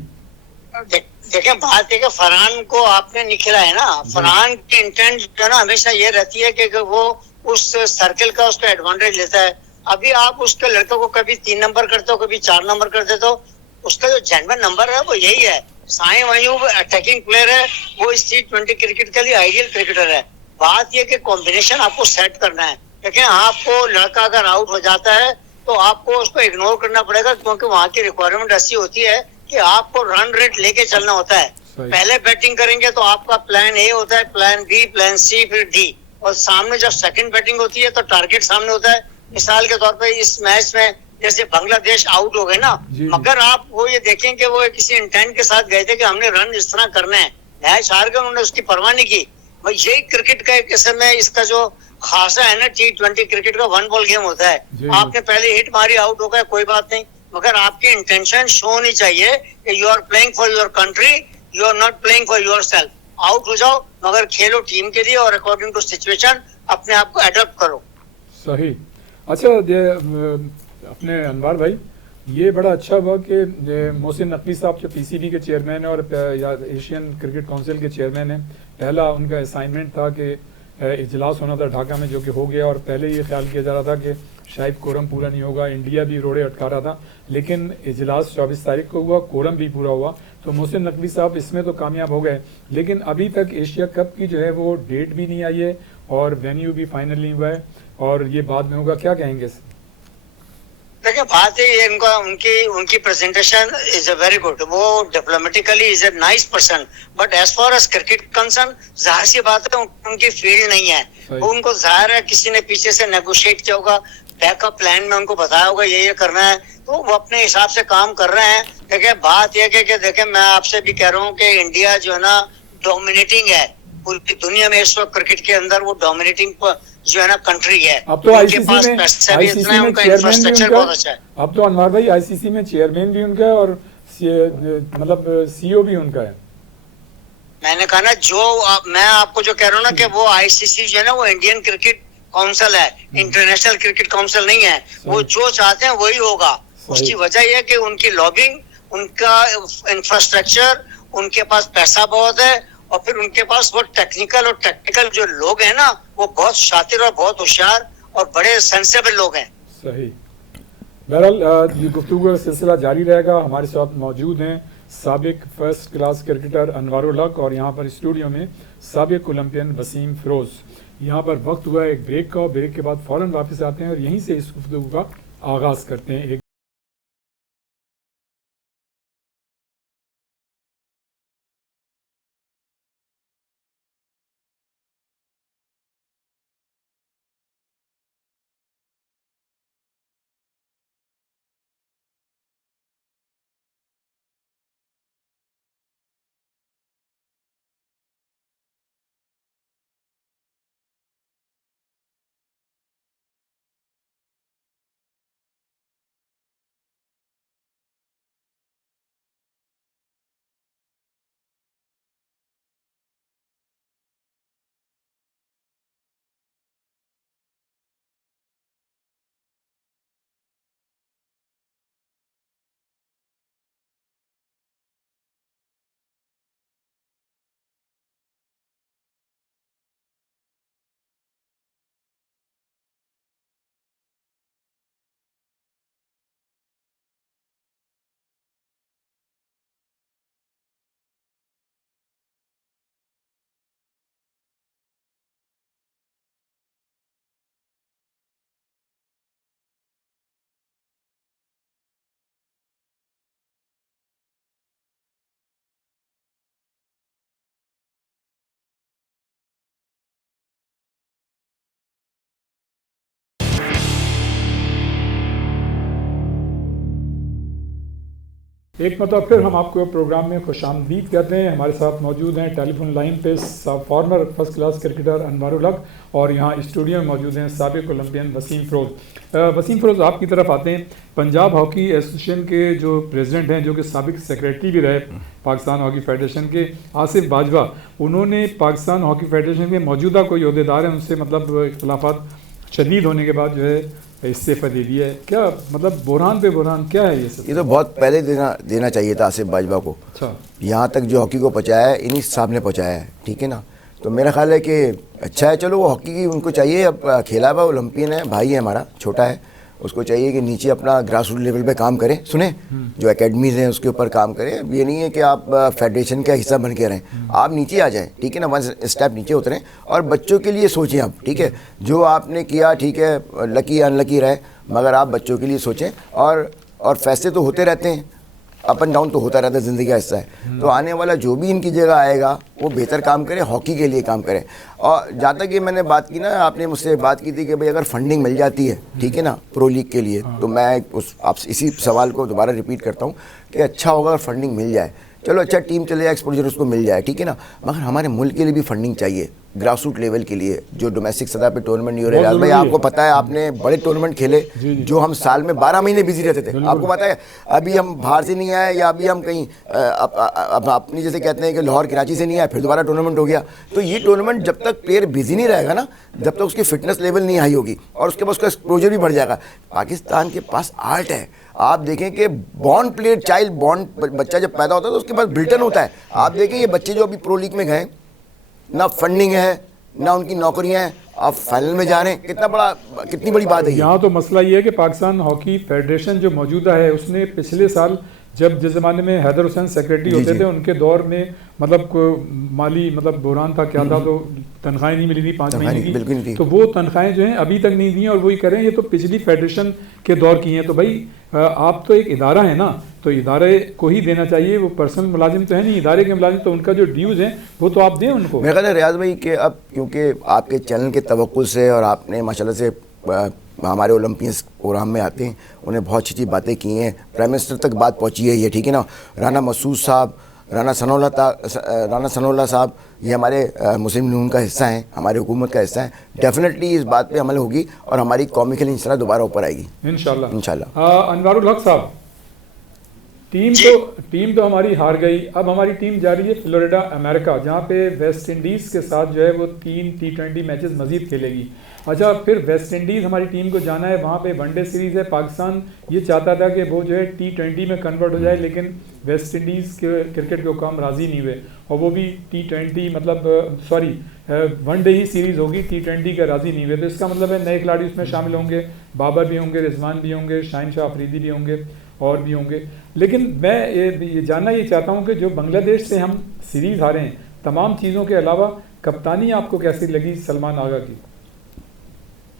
देखिए, बात है कि फरहान को आपने नहीं खिलाया ना। फरहान की इंटेंट जो है ना हमेशा ये रहती है कि वो उस सर्कल का उसका एडवांटेज लेता है। अभी आप उसके लड़के को कभी 3 नंबर करते हो, कभी 4 नंबर कर देते हो, उसका जो जेन्युइन नंबर है वो यही है। साइम अयूब अटैकिंग प्लेयर है, वो इस T20 क्रिकेट के लिए आइडियल क्रिकेटर है। बात यह कि कॉम्बिनेशन आपको सेट करना है। देखिए, आपको लड़का अगर आउट हो जाता है तो आपको उसको इग्नोर करना पड़ेगा, क्योंकि वहां की रिक्वायरमेंट ऐसी होती है कि आपको रन रेट लेके चलना होता है। पहले बैटिंग करेंगे तो आपका प्लान ए होता है, प्लान बी, प्लान सी, फिर डी, और सामने जब सेकंड बैटिंग होती है तो टारगेट सामने होता है। मिसाल के तौर पे इस मैच में जैसे बांग्लादेश आउट हो गए ना, मगर आप वो ये देखें कि वो किसी इंटेंट के साथ गए थे कि हमने रन इस तरह करने हैं, मैच हार गए, उन्होंने उसकी परवाह नहीं की। भाई यही क्रिकेट का एक किस्म है, इसका जो खासा है ना, T20 क्रिकेट का 1 बॉल गेम होता है। आपने पहले हिट मारी, आउट हो गए, कोई बात नहीं, मगर आपकी इंटेंशन शो होनी चाहिए कि you are playing for your country, you are not playing for yourself. Out हो जाओ मगर खेलो टीम के लिए और अकॉर्डिंग टू सिचुएशन अपने आप को एडॉप्ट करो। सही। अच्छा, अपने अनवर भाई, ये बड़ा अच्छा हुआ कि मोहसिन नकवी साहब जो पीसीबी के चेयरमैन है और या एशियन क्रिकेट काउंसिल के चेयरमैन है, पहला उनका असाइनमेंट था कि इजलास होना था ढाका में, जो कि हो गया, और पहले ये ख्याल किया जा रहा था कि शायद कोरम पूरा नहीं होगा, इंडिया भी रोड़े अटका रहा था, लेकिन इजलास 24 तारीख को हुआ, कोरम भी पूरा हुआ। तो मोहसिन नकवी साहब इसमें तो कामयाब हो गए, लेकिन अभी तक एशिया कप की जो है वो डेट भी नहीं आई है और वेन्यू भी फाइनल नहीं हुआ है, और ये बाद में होगा। क्या कहेंगे? देखिए, बात है ये, इनका उनकी उनकी presentation is a very good, वो diplomatically is a nice person, but as far as cricket concern, जाहिर सी बात है उनकी फील्ड नहीं है। उनको जाहिर है किसी ने पीछे से नेगोशिएट किया होगा, बैकअप प्लान में उनको बताया होगा ये करना है, तो वो अपने हिसाब से काम कर रहे हैं। देखिए, बात यह कि देखिए, मैं आपसे भी कह रहा हूँ कि इंडिया जो है ना डोमिनेटिंग है पूरी दुनिया में इस वक्त क्रिकेट के अंदर, वो डोमिनेटिंग जो है ना कंट्री है। अब तो उनके पास पैसा भी इतना है, उनका इंफ्रास्ट्रक्चर बहुत अच्छा है। अब तो अनवर भाई आईसीसी में चेयरमैन भी उनका है और मतलब सीईओ भी उनका है। मैंने कहा ना, मैं आपको जो कह रहा हूँ ना कि वो आईसीसी जो है ना वो इंडियन क्रिकेट काउंसिल है, इंटरनेशनल क्रिकेट काउंसिल नहीं है। वो जो चाहते हैं वही होगा। उसकी वजह यह कि उनकी लॉबिंग, उनका इंफ्रास्ट्रक्चर, उनके पास पैसा बहुत है, और फिर उनके पास वो टेक्निकल जो लोग हैं ना, वो बहुत शातिर और बहुत होशियार और बड़े सेंसेबल लोग हैं। सही। बहरहाल ये गुफ्तगू का सिलसिला जारी रहेगा। हमारे साथ मौजूद हैं साबिक फर्स्ट क्लास क्रिकेटर अनवारुल हक और यहाँ पर स्टूडियो में साबिक ओलंपियन वसीम फिरोज। यहाँ पर वक्त हुआ है एक ब्रेक का, ब्रेक के बाद फ़ौरन वापस आते हैं और यहीं से इस गुफ्तगू का आगाज़ करते हैं। एक एक मतलब फिर हम आपको प्रोग्राम में खुशामदीद कहते हैं। हमारे साथ मौजूद हैं टेलीफोन लाइन पे farmer first class cricketer Anwarul हक और यहाँ स्टूडियो में मौजूद हैं साबिक ओलंपियन वसीम फ़िरोज़। वसीम फ़िरोज़, आपकी तरफ आते हैं। पंजाब हॉकी एसोसिएशन के जो प्रेसिडेंट हैं, जो कि साबिक सेक्रेटरी भी रहे पाकिस्तान हॉकी फेडरेशन के, आसिफ बाजवा, उन्होंने पाकिस्तान हॉकी फेडरेशन के मौजूदा कोई अहदेदार हैं उनसे मतलब इख्तलाफात शदीद होने के बाद जो है इस्तीफ़ा दे दिया है। क्या मतलब बुरहान पे बुरहान क्या है ये सब? ये तो बहुत पहले देना चाहिए था आसिफ बाजवा को। अच्छा, यहाँ तक जो हॉकी को पहुँचाया है इन्हीं साहब ने पहुँचाया है, ठीक है ना। तो मेरा ख्याल है कि अच्छा है, चलो वो हॉकी की उनको चाहिए, अब खेला हुआ ओलंपियन है, भाई है हमारा, छोटा है, उसको चाहिए कि नीचे अपना ग्रास रूट लेवल पे काम करें, सुने जो एकेडमीज़ हैं उसके ऊपर काम करें। अब ये नहीं है कि आप फेडरेशन का हिस्सा बन के रहें, आप नीचे आ जाएं, ठीक है ना, वन स्टेप नीचे उतरें और बच्चों के लिए सोचें आप, ठीक है। जो आपने किया ठीक है, लकी अनलकी रहे, मगर आप बच्चों के लिए सोचें। और फैसले तो होते रहते हैं, अप एंड डाउन तो होता रहता है, ज़िंदगी का हिस्सा है। तो आने वाला जो भी इनकी जगह आएगा वो बेहतर काम करे, हॉकी के लिए काम करें। और जहाँ तक ये मैंने बात की ना, आपने मुझसे बात की थी कि भाई अगर फंडिंग मिल जाती है, ठीक है ना, प्रो लीग के लिए, तो मैं आपसे इसी सवाल को दोबारा रिपीट करता हूँ कि अच्छा होगा अगर फंडिंग मिल जाए। चलो अच्छा, टीम चले जाए, एक्सपोजर उसको मिल जाए, ठीक है ना, मगर हमारे मुल्क के लिए भी फंडिंग चाहिए, ग्रास रूट लेवल के लिए, जो डोमेस्टिक सतह पे टूर्नामेंट नहीं हो रहे। भाई आपको पता है, आपने बड़े टूर्नामेंट खेले जो हम साल में 12 महीने बिजी रहते थे, आपको पता है। अभी हम बाहर से नहीं आए, या अभी हम कहीं अपनी जैसे कहते हैं कि लाहौर कराची से नहीं आए, फिर दोबारा टूर्नामेंट हो गया। तो ये टूर्नामेंट जब तक प्लेयर बिजी नहीं रहेगा ना, जब तक उसकी फिटनेस लेवल नहीं हाई होगी, और उसके बाद उसका एक्सपोजर भी बढ़ जाएगा। पाकिस्तान के पास आर्ट है, आप देखें कि बॉर्न प्लेयर, चाइल्ड बॉर्न बच्चा जब पैदा होता है तो उसके पास बिल्टन होता है। आप देखें ये बच्चे जो अभी प्रो लीग में गए, ना फंडिंग है ना उनकी नौकरियां हैं, आप फाइनल में जा रहे हैं, कितनी बड़ी बात है। यहाँ तो मसला ये है कि पाकिस्तान हॉकी फेडरेशन जो मौजूदा है, उसने पिछले साल जब जिस ज़माने में हैदर हुसैन सेक्रेटरी होते थे, उनके दौर में मतलब माली मतलब बुरहान था, क्या था, तो तनख्वाहें नहीं मिली थी 5 महीने की, तो वो तनख्वाहें जो हैं अभी तक नहीं दी हैं, और वही करें, ये तो पिछली फेडरेशन के दौर की हैं। तो भाई आप तो एक इदारा है ना, तो इदारे को ही देना चाहिए, वो पर्सनल मुलाजिम तो है नहीं, इदारे के मुलाजिम, तो उनका जो ड्यूज़ हैं वो तो आप दें उनको। मेरा ख्याल है रियाज भाई कि अब क्योंकि आपके चैनल के तवक्कुल से और आपने माशाल्लाह से हमारे ओलंपियंस प्रोग्राम में आते हैं, उन्हें बहुत अच्छी बातें की हैं, प्राइम मिनिस्टर तक बात पहुंची है ये, ठीक है ना। राना मसूद साहब, राना सनाउल्लाह साहब, ये हमारे मुस्लिम लीग का हिस्सा हैं, हमारी हुकूमत का हिस्सा है। डेफिनेटली इस बात पे अमल होगी और हमारी कौमी खेल इंशाल्लाह दोबारा ऊपर आएगी इंशाल्लाह। अनवारुल हक साहब, टीम तो हमारी हार गई, अब हमारी टीम जा रही है फ्लोरिडा अमेरिका, जहाँ पे वेस्ट इंडीज़ के साथ जो है वो 3 T20 मैचेस मजीद खेलेगी। अच्छा, फिर वेस्ट इंडीज़ हमारी टीम को जाना है, वहाँ पे वनडे सीरीज़ है। पाकिस्तान ये चाहता था कि वो जो है T20 में कन्वर्ट हो जाए, लेकिन वेस्ट इंडीज़ के क्रिकेट के हुकाम राज़ी नहीं हुए, और वो भी T20 मतलब वनडे ही सीरीज़ होगी, T20 का राज़ी नहीं हुए। तो इसका मतलब है नए खिलाड़ी उसमें शामिल होंगे, बाबर भी होंगे, रिजवान भी होंगे, शाहिन शाह अफरीदी भी होंगे और भी होंगे। लेकिन मैं ये जानना ये चाहता हूँ कि जो बांग्लादेश से हम सीरीज़ हारे हैं, तमाम चीज़ों के अलावा कप्तानी आपको कैसी लगी सलमान आगा की?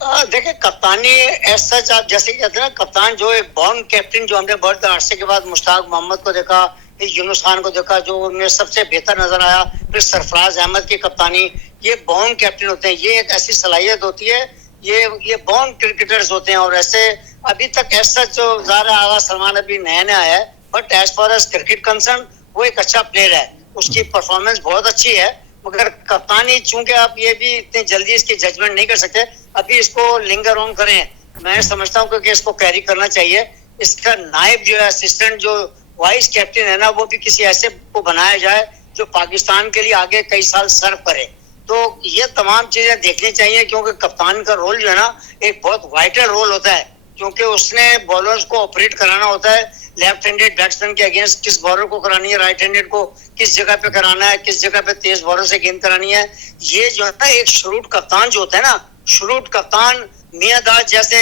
देखिए, कप्तानी ऐसा आप जैसे कहते हैं ना, कप्तान जो एक बॉर्न कैप्टन, जो हमने बहुत अरसे के बाद मुश्ताक मोहम्मद को देखा, यूनुस खान को देखा, जो उनमें सबसे बेहतर नजर आया, फिर सरफराज अहमद की कप्तानी, ये बॉर्न कैप्टन होते हैं। ये एक ऐसी सलाहियत होती है, ये बॉर्न क्रिकेटर्स होते हैं। और ऐसे अभी तक ऐसा जो ज़ारा आगा सलमान अभी नया नया है, but as far as cricket concern वो एक अच्छा प्लेयर है, उसकी परफॉर्मेंस बहुत अच्छी है। मगर कप्तानी, चूंकि आप ये भी इतनी जल्दी इसकी जजमेंट नहीं कर सकते, अभी इसको लिंगर ऑन करें, मैं समझता हूँ कि इसको कैरी करना चाहिए। इसका नायब जो है, असिस्टेंट जो वाइस कैप्टन है ना, वो भी किसी ऐसे को बनाया जाए जो पाकिस्तान के लिए आगे कई साल सर्व करे। तो ये तमाम चीजें देखनी चाहिए, क्योंकि कप्तान का रोल जो है ना, एक बहुत वाइटल रोल होता है, क्योंकि उसने बॉलर्स को ऑपरेट कराना होता है। लेफ्ट हैंडेड बैट्समैन के अगेंस्ट किस बॉलर को करानी है, राइट हैंडेड को किस जगह पे कराना है, किस जगह पे तेज बॉलर से गेंद करानी है। ये जो है ना, एक शुरूट कप्तान जो होता है ना, शुरूट कप्तान मियादाद जैसे,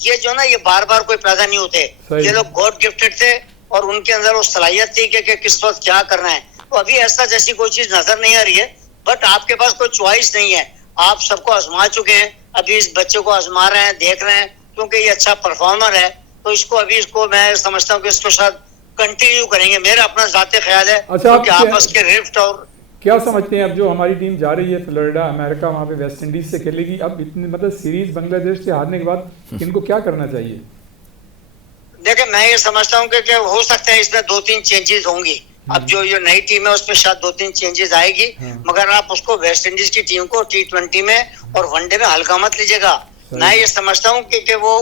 ये जो ना, ये बार बार कोई पैदा नहीं होते। ये लोग गॉड गिफ्टेड थे और उनके अंदर वो सलाहियत थी कि किस वक्त क्या करना है। तो अभी ऐसा जैसी कोई चीज नजर नहीं आ रही है, बट आपके पास कोई चॉइस नहीं है, आप सबको आजमा चुके हैं, अभी इस बच्चे को आजमा रहे हैं, देख रहे हैं, क्योंकि ये अच्छा परफॉर्मर है। तो इसको मैं समझता हूँ कि इसको शायद कंटिन्यू करेंगे, मेरा अपना जाते ख्याल है। अच्छा, क्योंकि आपस के रिफ्ट और क्या समझते हैं, अब जो हमारी टीम जा रही है फ्लोरिडा अमेरिका, वहाँ पे वेस्ट इंडीज से खेलेगी, अब इतनी मतलब सीरीज बांग्लादेश से हारने के बाद इनको क्या करना चाहिए? देखिए मैं ये समझता हूँ कि हो सकता है इसमें 2-3 चेंजेस होंगी। अब जो ये नई टीम है उसमें शायद 2-3 चेंजेस आएगी, मगर आप उसको वेस्ट इंडीज की टीम को T20 में और वनडे में हल्का मत लीजिएगा। मैं ये समझता हूँ कि वो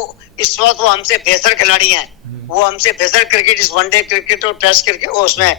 इस वक्त वो हमसे बेहतर खिलाड़ी हैं, वो हमसे बेहतर क्रिकेट, इस वनडे क्रिकेट और टेस्ट क्रिकेट उसमें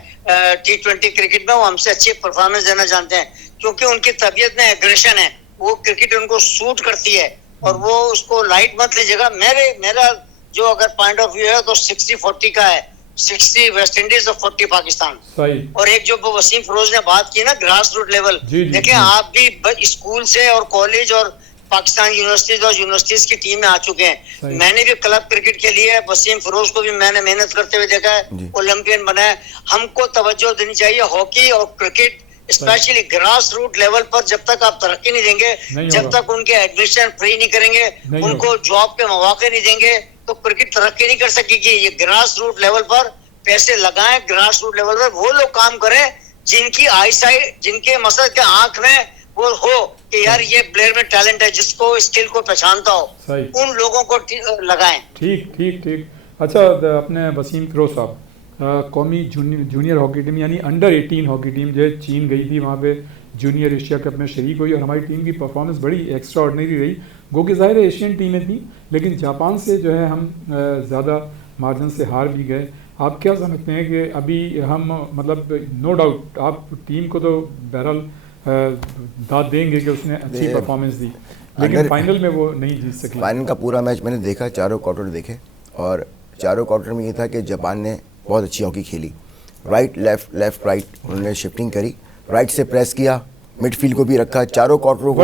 T20 क्रिकेट में वो हमसे अच्छी परफॉर्मेंस देना जानते हैं, क्योंकि उनकी तबीयत में एग्रेशन है, वो क्रिकेट उनको सूट करती है और वो उसको लाइट मत लीजिएगा। मेरा जो अगर पॉइंट ऑफ व्यू है तो 60-40 का है, 60 वेस्ट इंडीज और 40 पाकिस्तान। सही। और एक जो वसीम फिरोज ने बात की ना ग्रास रूट लेवल, देखिए आप भी स्कूल से और कॉलेज और पाकिस्तान यूनिवर्सिटीज और यूनिवर्सिटीज की टीम में आ चुके हैं। मैंने भी क्लब क्रिकेट के लिए वसीम फिरोज को भी मैंने मेहनत करते हुए देखा है, ओलंपियन बना है। हमको तवज्जो देनी चाहिए हॉकी और cricket, specially grass root level पर। जब तक आप तरक्की नहीं देंगे, जब तक उनके एडमिशन फ्री नहीं करेंगे, उनको जॉब के मौके नहीं देंगे, तो क्रिकेट तरक्की नहीं कर सकेगी। ये ग्रास रूट लेवल पर पैसे लगाएं, ग्रास रूट लेवल पर वो लोग काम करें जिनकी आई साइड, जिनके मसद के आंख में वो हो कि यार ये प्लेयर में टैलेंट है, जिसको स्किल को पहचानता हो, उन लोगों को लगाएं। ठीक। अच्छा, अपने वसीम फिरोज साहब, कौमी जूनियर हॉकी टीम यानी अंडर 18 हॉकी टीम जो चीन गई थी, वहाँ पे जूनियर एशिया कप में शरीक हुई और हमारी टीम की परफॉर्मेंस बड़ी एक्स्ट्रा ऑर्डिनरी रही। गो कि ज़ाहिर है एशियन टीमें थी, लेकिन जापान से जो है हम ज़्यादा मार्जिन से हार भी गए। आप क्या समझते हैं कि अभी हम मतलब नो डाउट आप टीम को तो बहरहाल दाद देंगे कि उसने अच्छी परफॉर्मेंस दी, लेकिन फाइनल में वो नहीं जीत सकी। फाइनल का पूरा मैच मैंने देखा, चारों क्वार्टर देखे और चारों क्वार्टर में ये था कि जापान ने बहुत अच्छी हॉकी खेली, राइट लेफ्ट राइट उन्होंने शिफ्टिंग करी, राइट से प्रेस किया, मिडफील्ड को भी रखा, चारों क्वार्टरों को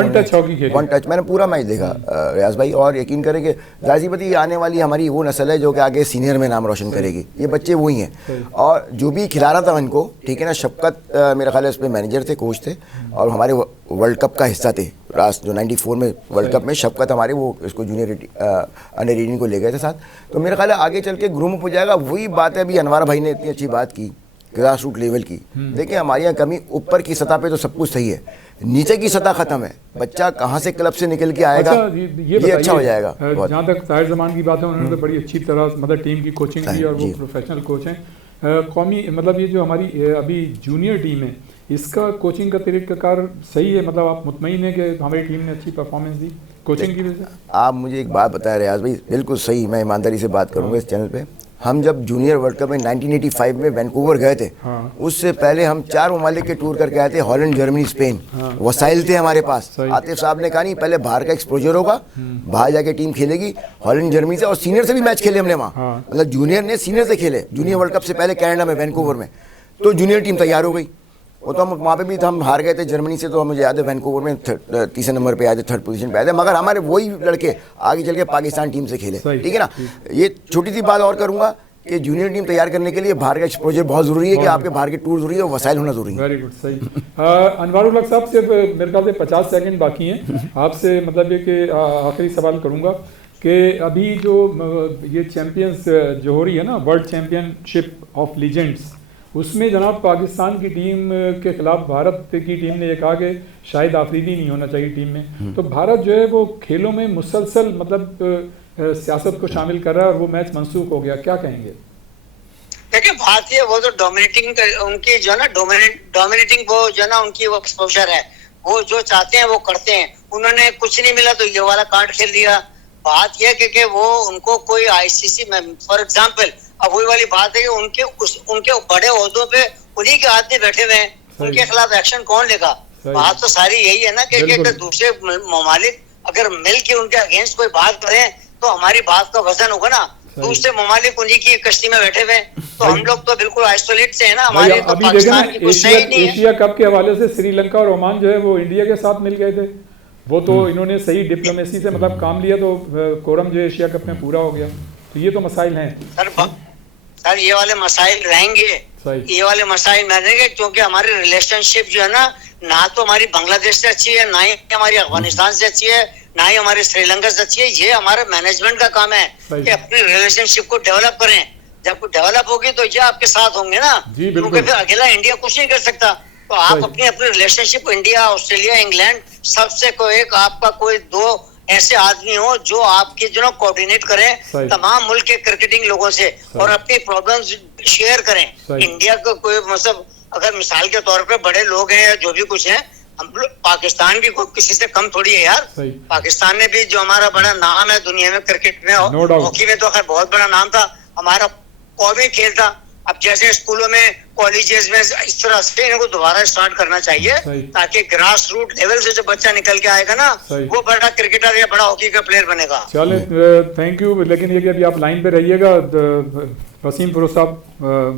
वन टच मैंने पूरा मैच देखा रियाज भाई। और यकीन करें कि गाजीपति आने वाली हमारी वो नस्ल है जो कि आगे सीनियर में नाम रोशन करेगी, ये बच्चे वही हैं। और जो भी खिला रहा था इनको, ठीक है ना, शफकत मेरा ख्याल है उसमें मैनेजर थे, कोच थे और हमारे वर्ल्ड कप का हिस्सा थे लास्ट जो 94 में वर्ल्ड कप में शफकत हमारे वो इसको जूनियर अंडर 18 को ले गए थे साथ। तो मेरा ख्याल है आगे चल के ग्रूम अप हो जाएगा। वही बात है, अभी अनवर भाई ने इतनी अच्छी बात की ग्रास रूट लेवल की। देखिए हमारे यहाँ कमी ऊपर की सतह पे तो सब कुछ सही है, नीचे की सतह खत्म है। बच्चा कहाँ से क्लब से निकल के आएगा, ये अच्छा हो जाएगा। जहाँ तक ताहिर जमान की बात है, उन्होंने तो बड़ी अच्छी तरह मतलब टीम की कोचिंग की और वो प्रोफेशनल कोच हैं। कौमी मतलब ये जो हमारी अभी जूनियर टीम है, इसका कोचिंग का तरीक़ाकार सही है, मतलब आप मुतमईन हैं कि हमारी टीम ने अच्छी परफॉर्मेंस दी कोचिंग की वजह से? आप मुझे एक बात बताएं रियाज भाई, बिल्कुल सही, मैं ईमानदारी से बात करूँगा इस चैनल पे। हम जब जूनियर वर्ल्ड कप में 1985 में वैंकूवर गए थे, उससे पहले हम 4 ममालिक के टूर करके आए थे, हॉलैंड, जर्मनी, स्पेन। वसाइल थे हमारे पास। आतिफ साहब ने कहा नहीं पहले बाहर का एक्सपोजर होगा, बाहर जाके टीम खेलेगी, हॉलैंड जर्मनी से, और सीनियर से भी मैच खेले हमने वहाँ, मतलब जूनियर ने सीनियर से खेले जूनियर वर्ल्ड कप से पहले कनाडा में वैंकूवर में। तो जूनियर टीम तैयार हो गई, वो तो हम वहाँ पे भी हम हार गए थे जर्मनी से, तो मुझे याद है वैंकूवर में तीसरे नंबर पे आए थे, 3rd पोजीशन पे आए थे, मगर हमारे वही लड़के आगे चल के पाकिस्तान टीम से खेले, ठीक है ना। ये छोटी सी बात और करूँगा कि जूनियर टीम तैयार करने के लिए बाहर का एक्सपोजर बहुत जरूरी है, कि आपके बाहर के टूर जरूरी है और वसाइल होना जरूरी है। वेरी गुड, सही। अनवारुल हक साहब, सिर्फ मेरे ख्याल से 50 सेकंड बाकी हैं, आपसे मतलब ये कि आखिरी सवाल करूँगा कि अभी जो ये चैम्पियंस जो हो रही है ना, वर्ल्ड चैम्पियनशिप ऑफ लीजेंड्स, उसमें जनाब पाकिस्तान की टीम के खिलाफ भारत की टीम ने ये कहा कि शाहिद आफरीदी नहीं होना चाहिए टीम में। तो भारत जो है वो खेलों में मुसलसल मतलब सियासत को शामिल कर रहा है और वो मैच मंसूख हो गया, क्या कहेंगे? देखिए भारतीय वो तो डोमिनेटिंग उनकी जो है ना डोमिनेटिंग वो जो है ना उनकी वो एक्सपोजर है, वो जो चाहते हैं वो करते हैं। उन्होंने कुछ नहीं मिला तो ये वाला कार्ड खेल दिया। बात यह कि वो उनको कोई आईसीसी में फॉर एग्जांपल, अब वही वाली बात है कि उनके बड़े ओहदों पे उन्हीं के आदमी बैठे हुए हैं, उनके खिलाफ एक्शन कौन लेगा? बात तो सारी यही है ना कि दूसरे ममालिक अगर मिल के उनके अगेंस्ट कोई बात करें तो हमारी बात का वजन होगा ना। दूसरे ममालिक उन्हीं की कश्ती में बैठे हुए, तो हम लोग तो बिल्कुल आइसोलेट से है ना, हमारे तो पाकिस्तान की कुछ सही नहीं है। एशिया कप के हवाले से श्रीलंका और ओमान जो है वो इंडिया के साथ मिल गए थे, वो तो इन्होंने सही डिप्लोमेसी से मतलब काम लिया, तो कोरम जो एशिया कप में पूरा हो गया। तो ये तो मसाइल हैं सर, ये वाले मसाइल रहेंगे, ये वाले मसाइल रहेंगे, क्योंकि हमारी रिलेशनशिप जो है ना तो हमारी बांग्लादेश से अच्छी है, ना ही हमारी अफगानिस्तान से अच्छी है, ना ही हमारे श्रीलंका से अच्छी है। ये हमारे मैनेजमेंट का काम है कि अपनी रिलेशनशिप को डेवलप करें। जब डेवलप होगी तो ये आपके साथ होंगे ना, क्योंकि फिर अकेला इंडिया कुछ नहीं कर सकता। तो आप अपनी रिलेशनशिप इंडिया, ऑस्ट्रेलिया, इंग्लैंड सबसे कोई एक आपका कोई 2 ऐसे आदमी हो जो आपके जो कोऑर्डिनेट करें सही। तमाम मुल्क के क्रिकेटिंग लोगों से और अपनी प्रॉब्लम्स शेयर करें। सही। इंडिया को कोई मतलब अगर मिसाल के तौर पे बड़े लोग हैं या जो भी कुछ है, हम लोग पाकिस्तान भी कोई किसी से कम थोड़ी है यार। सही। पाकिस्तान ने भी जो हमारा बड़ा नाम है दुनिया में क्रिकेट में, No doubt। हॉकी में तो खैर बहुत बड़ा नाम था, हमारा कौमी खेल था। अब जैसे स्कूलों में कॉलेजेस में इस तरह से इनको दोबारा स्टार्ट करना चाहिए सही। ताकि ग्रास रूट लेवल से जो बच्चा निकल के आएगा ना सही। वो बड़ा क्रिकेटर या बड़ा हॉकी का प्लेयर बनेगा। चले, थैंक यू। लेकिन ये कि अभी आप लाइन पे रहिएगा। वसीम फिरोज साहब,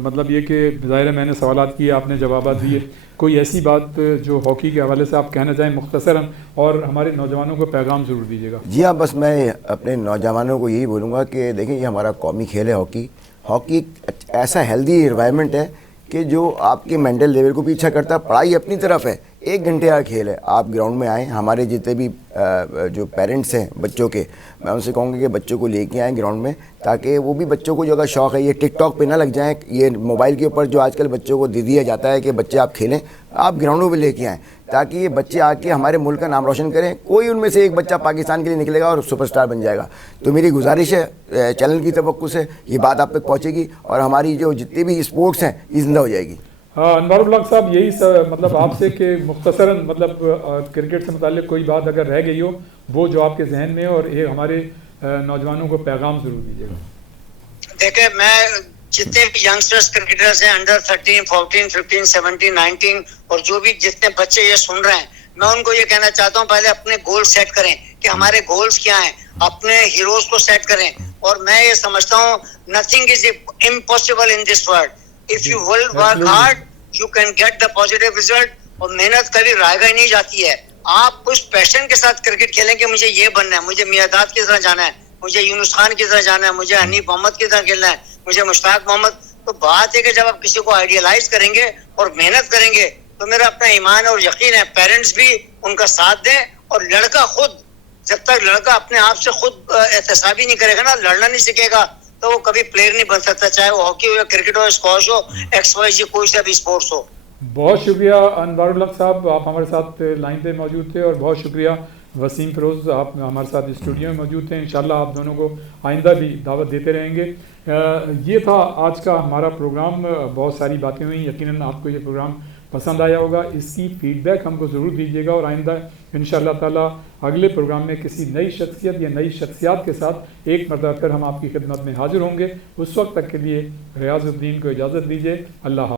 मतलब ये कि ज़ाहिर है मैंने सवालात किए, आपने जवाब दिए, कोई ऐसी बात जो हॉकी के हवाले से आप कहना चाहें मुख्तसरन, और हमारे नौजवानों को पैगाम ज़रूर दीजिएगा। जी हाँ, बस मैं अपने नौजवानों को यही बोलूँगा कि देखिए ये हमारा कौमी खेल है हॉकी। हॉकी ऐसा हेल्दी एनवायरनमेंट है कि जो आपके मेंटल लेवल को भी अच्छा करता है। पढ़ाई अपनी तरफ है, 1 घंटे का खेल है। आप ग्राउंड में आएँ, हमारे जितने भी जो पेरेंट्स हैं बच्चों के, मैं उनसे कहूँगा कि बच्चों को लेके आएँ ग्राउंड में, ताकि वो भी बच्चों को जो अगर शौक़ है, ये टिकटॉक पे ना लग जाएँ, ये मोबाइल के ऊपर जो आजकल बच्चों को दे दिया जाता है कि बच्चे आप खेलें, आप ग्राउंडों पे लेके आएँ ताकि ये बच्चे आके हमारे मुल्क का नाम रोशन करें। कोई उनमें से एक बच्चा पाकिस्तान के लिए निकलेगा और सुपरस्टार बन जाएगा। तो मेरी गुजारिश है चैनल की तवक्कुल से ये बात आप तक पहुँचेगी और हमारी जो जितनी भी स्पोर्ट्स हैं ये जिंदा हो जाएगी। हाँ, अनवर उल हक साहब, यही मतलब आपसे कि मुख्तसरन मतलब क्रिकेट से मुताल्लिक कोई बात अगर रह गई हो वो जो आपके जहन में, और ये हमारे नौजवानों को पैगाम ज़रूर दीजिएगा। देखिए, मैं जितने भी यंगस्टर्स क्रिकेटर्स हैं अंडर 13, 14, 15, 17, 19 और जो भी जितने बच्चे ये सुन रहे हैं, मैं उनको ये कहना चाहता हूँ पहले अपने गोल सेट करें कि हमारे गोल्स क्या हैं, अपने हीरोज को सेट करें। और मैं ये समझता हूँ nothing is impossible in this world, if you will work hard you can get the positive result. और मेहनत कभी रायगा ही नहीं जाती है। आप उस पैशन के साथ क्रिकेट खेलें कि मुझे ये बनना है, मुझे मियादाद की तरह जाना है, मुझे यूनुस खान की तरह जाना है, मुझे हनीफ मोहम्मद की तरह खेलना है, मुझे मुश्ताक मोहम्मद। तो बात है कि जब आप किसी को आइडियलाइज करेंगे और मेहनत करेंगे तो मेरा अपना ईमान और यकीन है पेरेंट्स भी उनका साथ दें। और लड़का खुद, जब तक लड़का अपने आप से खुद एहतसाबी नहीं करेगा ना, लड़ना नहीं सीखेगा, तो वो कभी प्लेयर नहीं बन सकता, चाहे वो हॉकी हो या क्रिकेट हो, स्क्वॉश हो, XYZ कोई सा भी स्पोर्ट्स हो। बहुत शुक्रिया अनवर उल हक साहब, आप हमारे साथ लाइन पे मौजूद थे। और बहुत शुक्रिया वसीम फिरोज़, आप हमारे साथ स्टूडियो में मौजूद थे। इंशाल्लाह आप दोनों को आइंदा भी दावत देते रहेंगे। ये था आज का हमारा प्रोग्राम। बहुत सारी बातें हुई, यकीनन आपको ये प्रोग्राम पसंद आया होगा। इसकी फ़ीडबैक हमको ज़रूर दीजिएगा और आइंदा इंशाअल्लाह ताला अगले प्रोग्राम में किसी नई शख्सियत या नई शख्सियात के साथ एक मरतबा फिर हम आपकी खिदमत में हाजिर होंगे। उस वक्त तक के लिए रियाज़ुद्दीन को इजाज़त दीजिए। अल्लाह हाफ़िज़।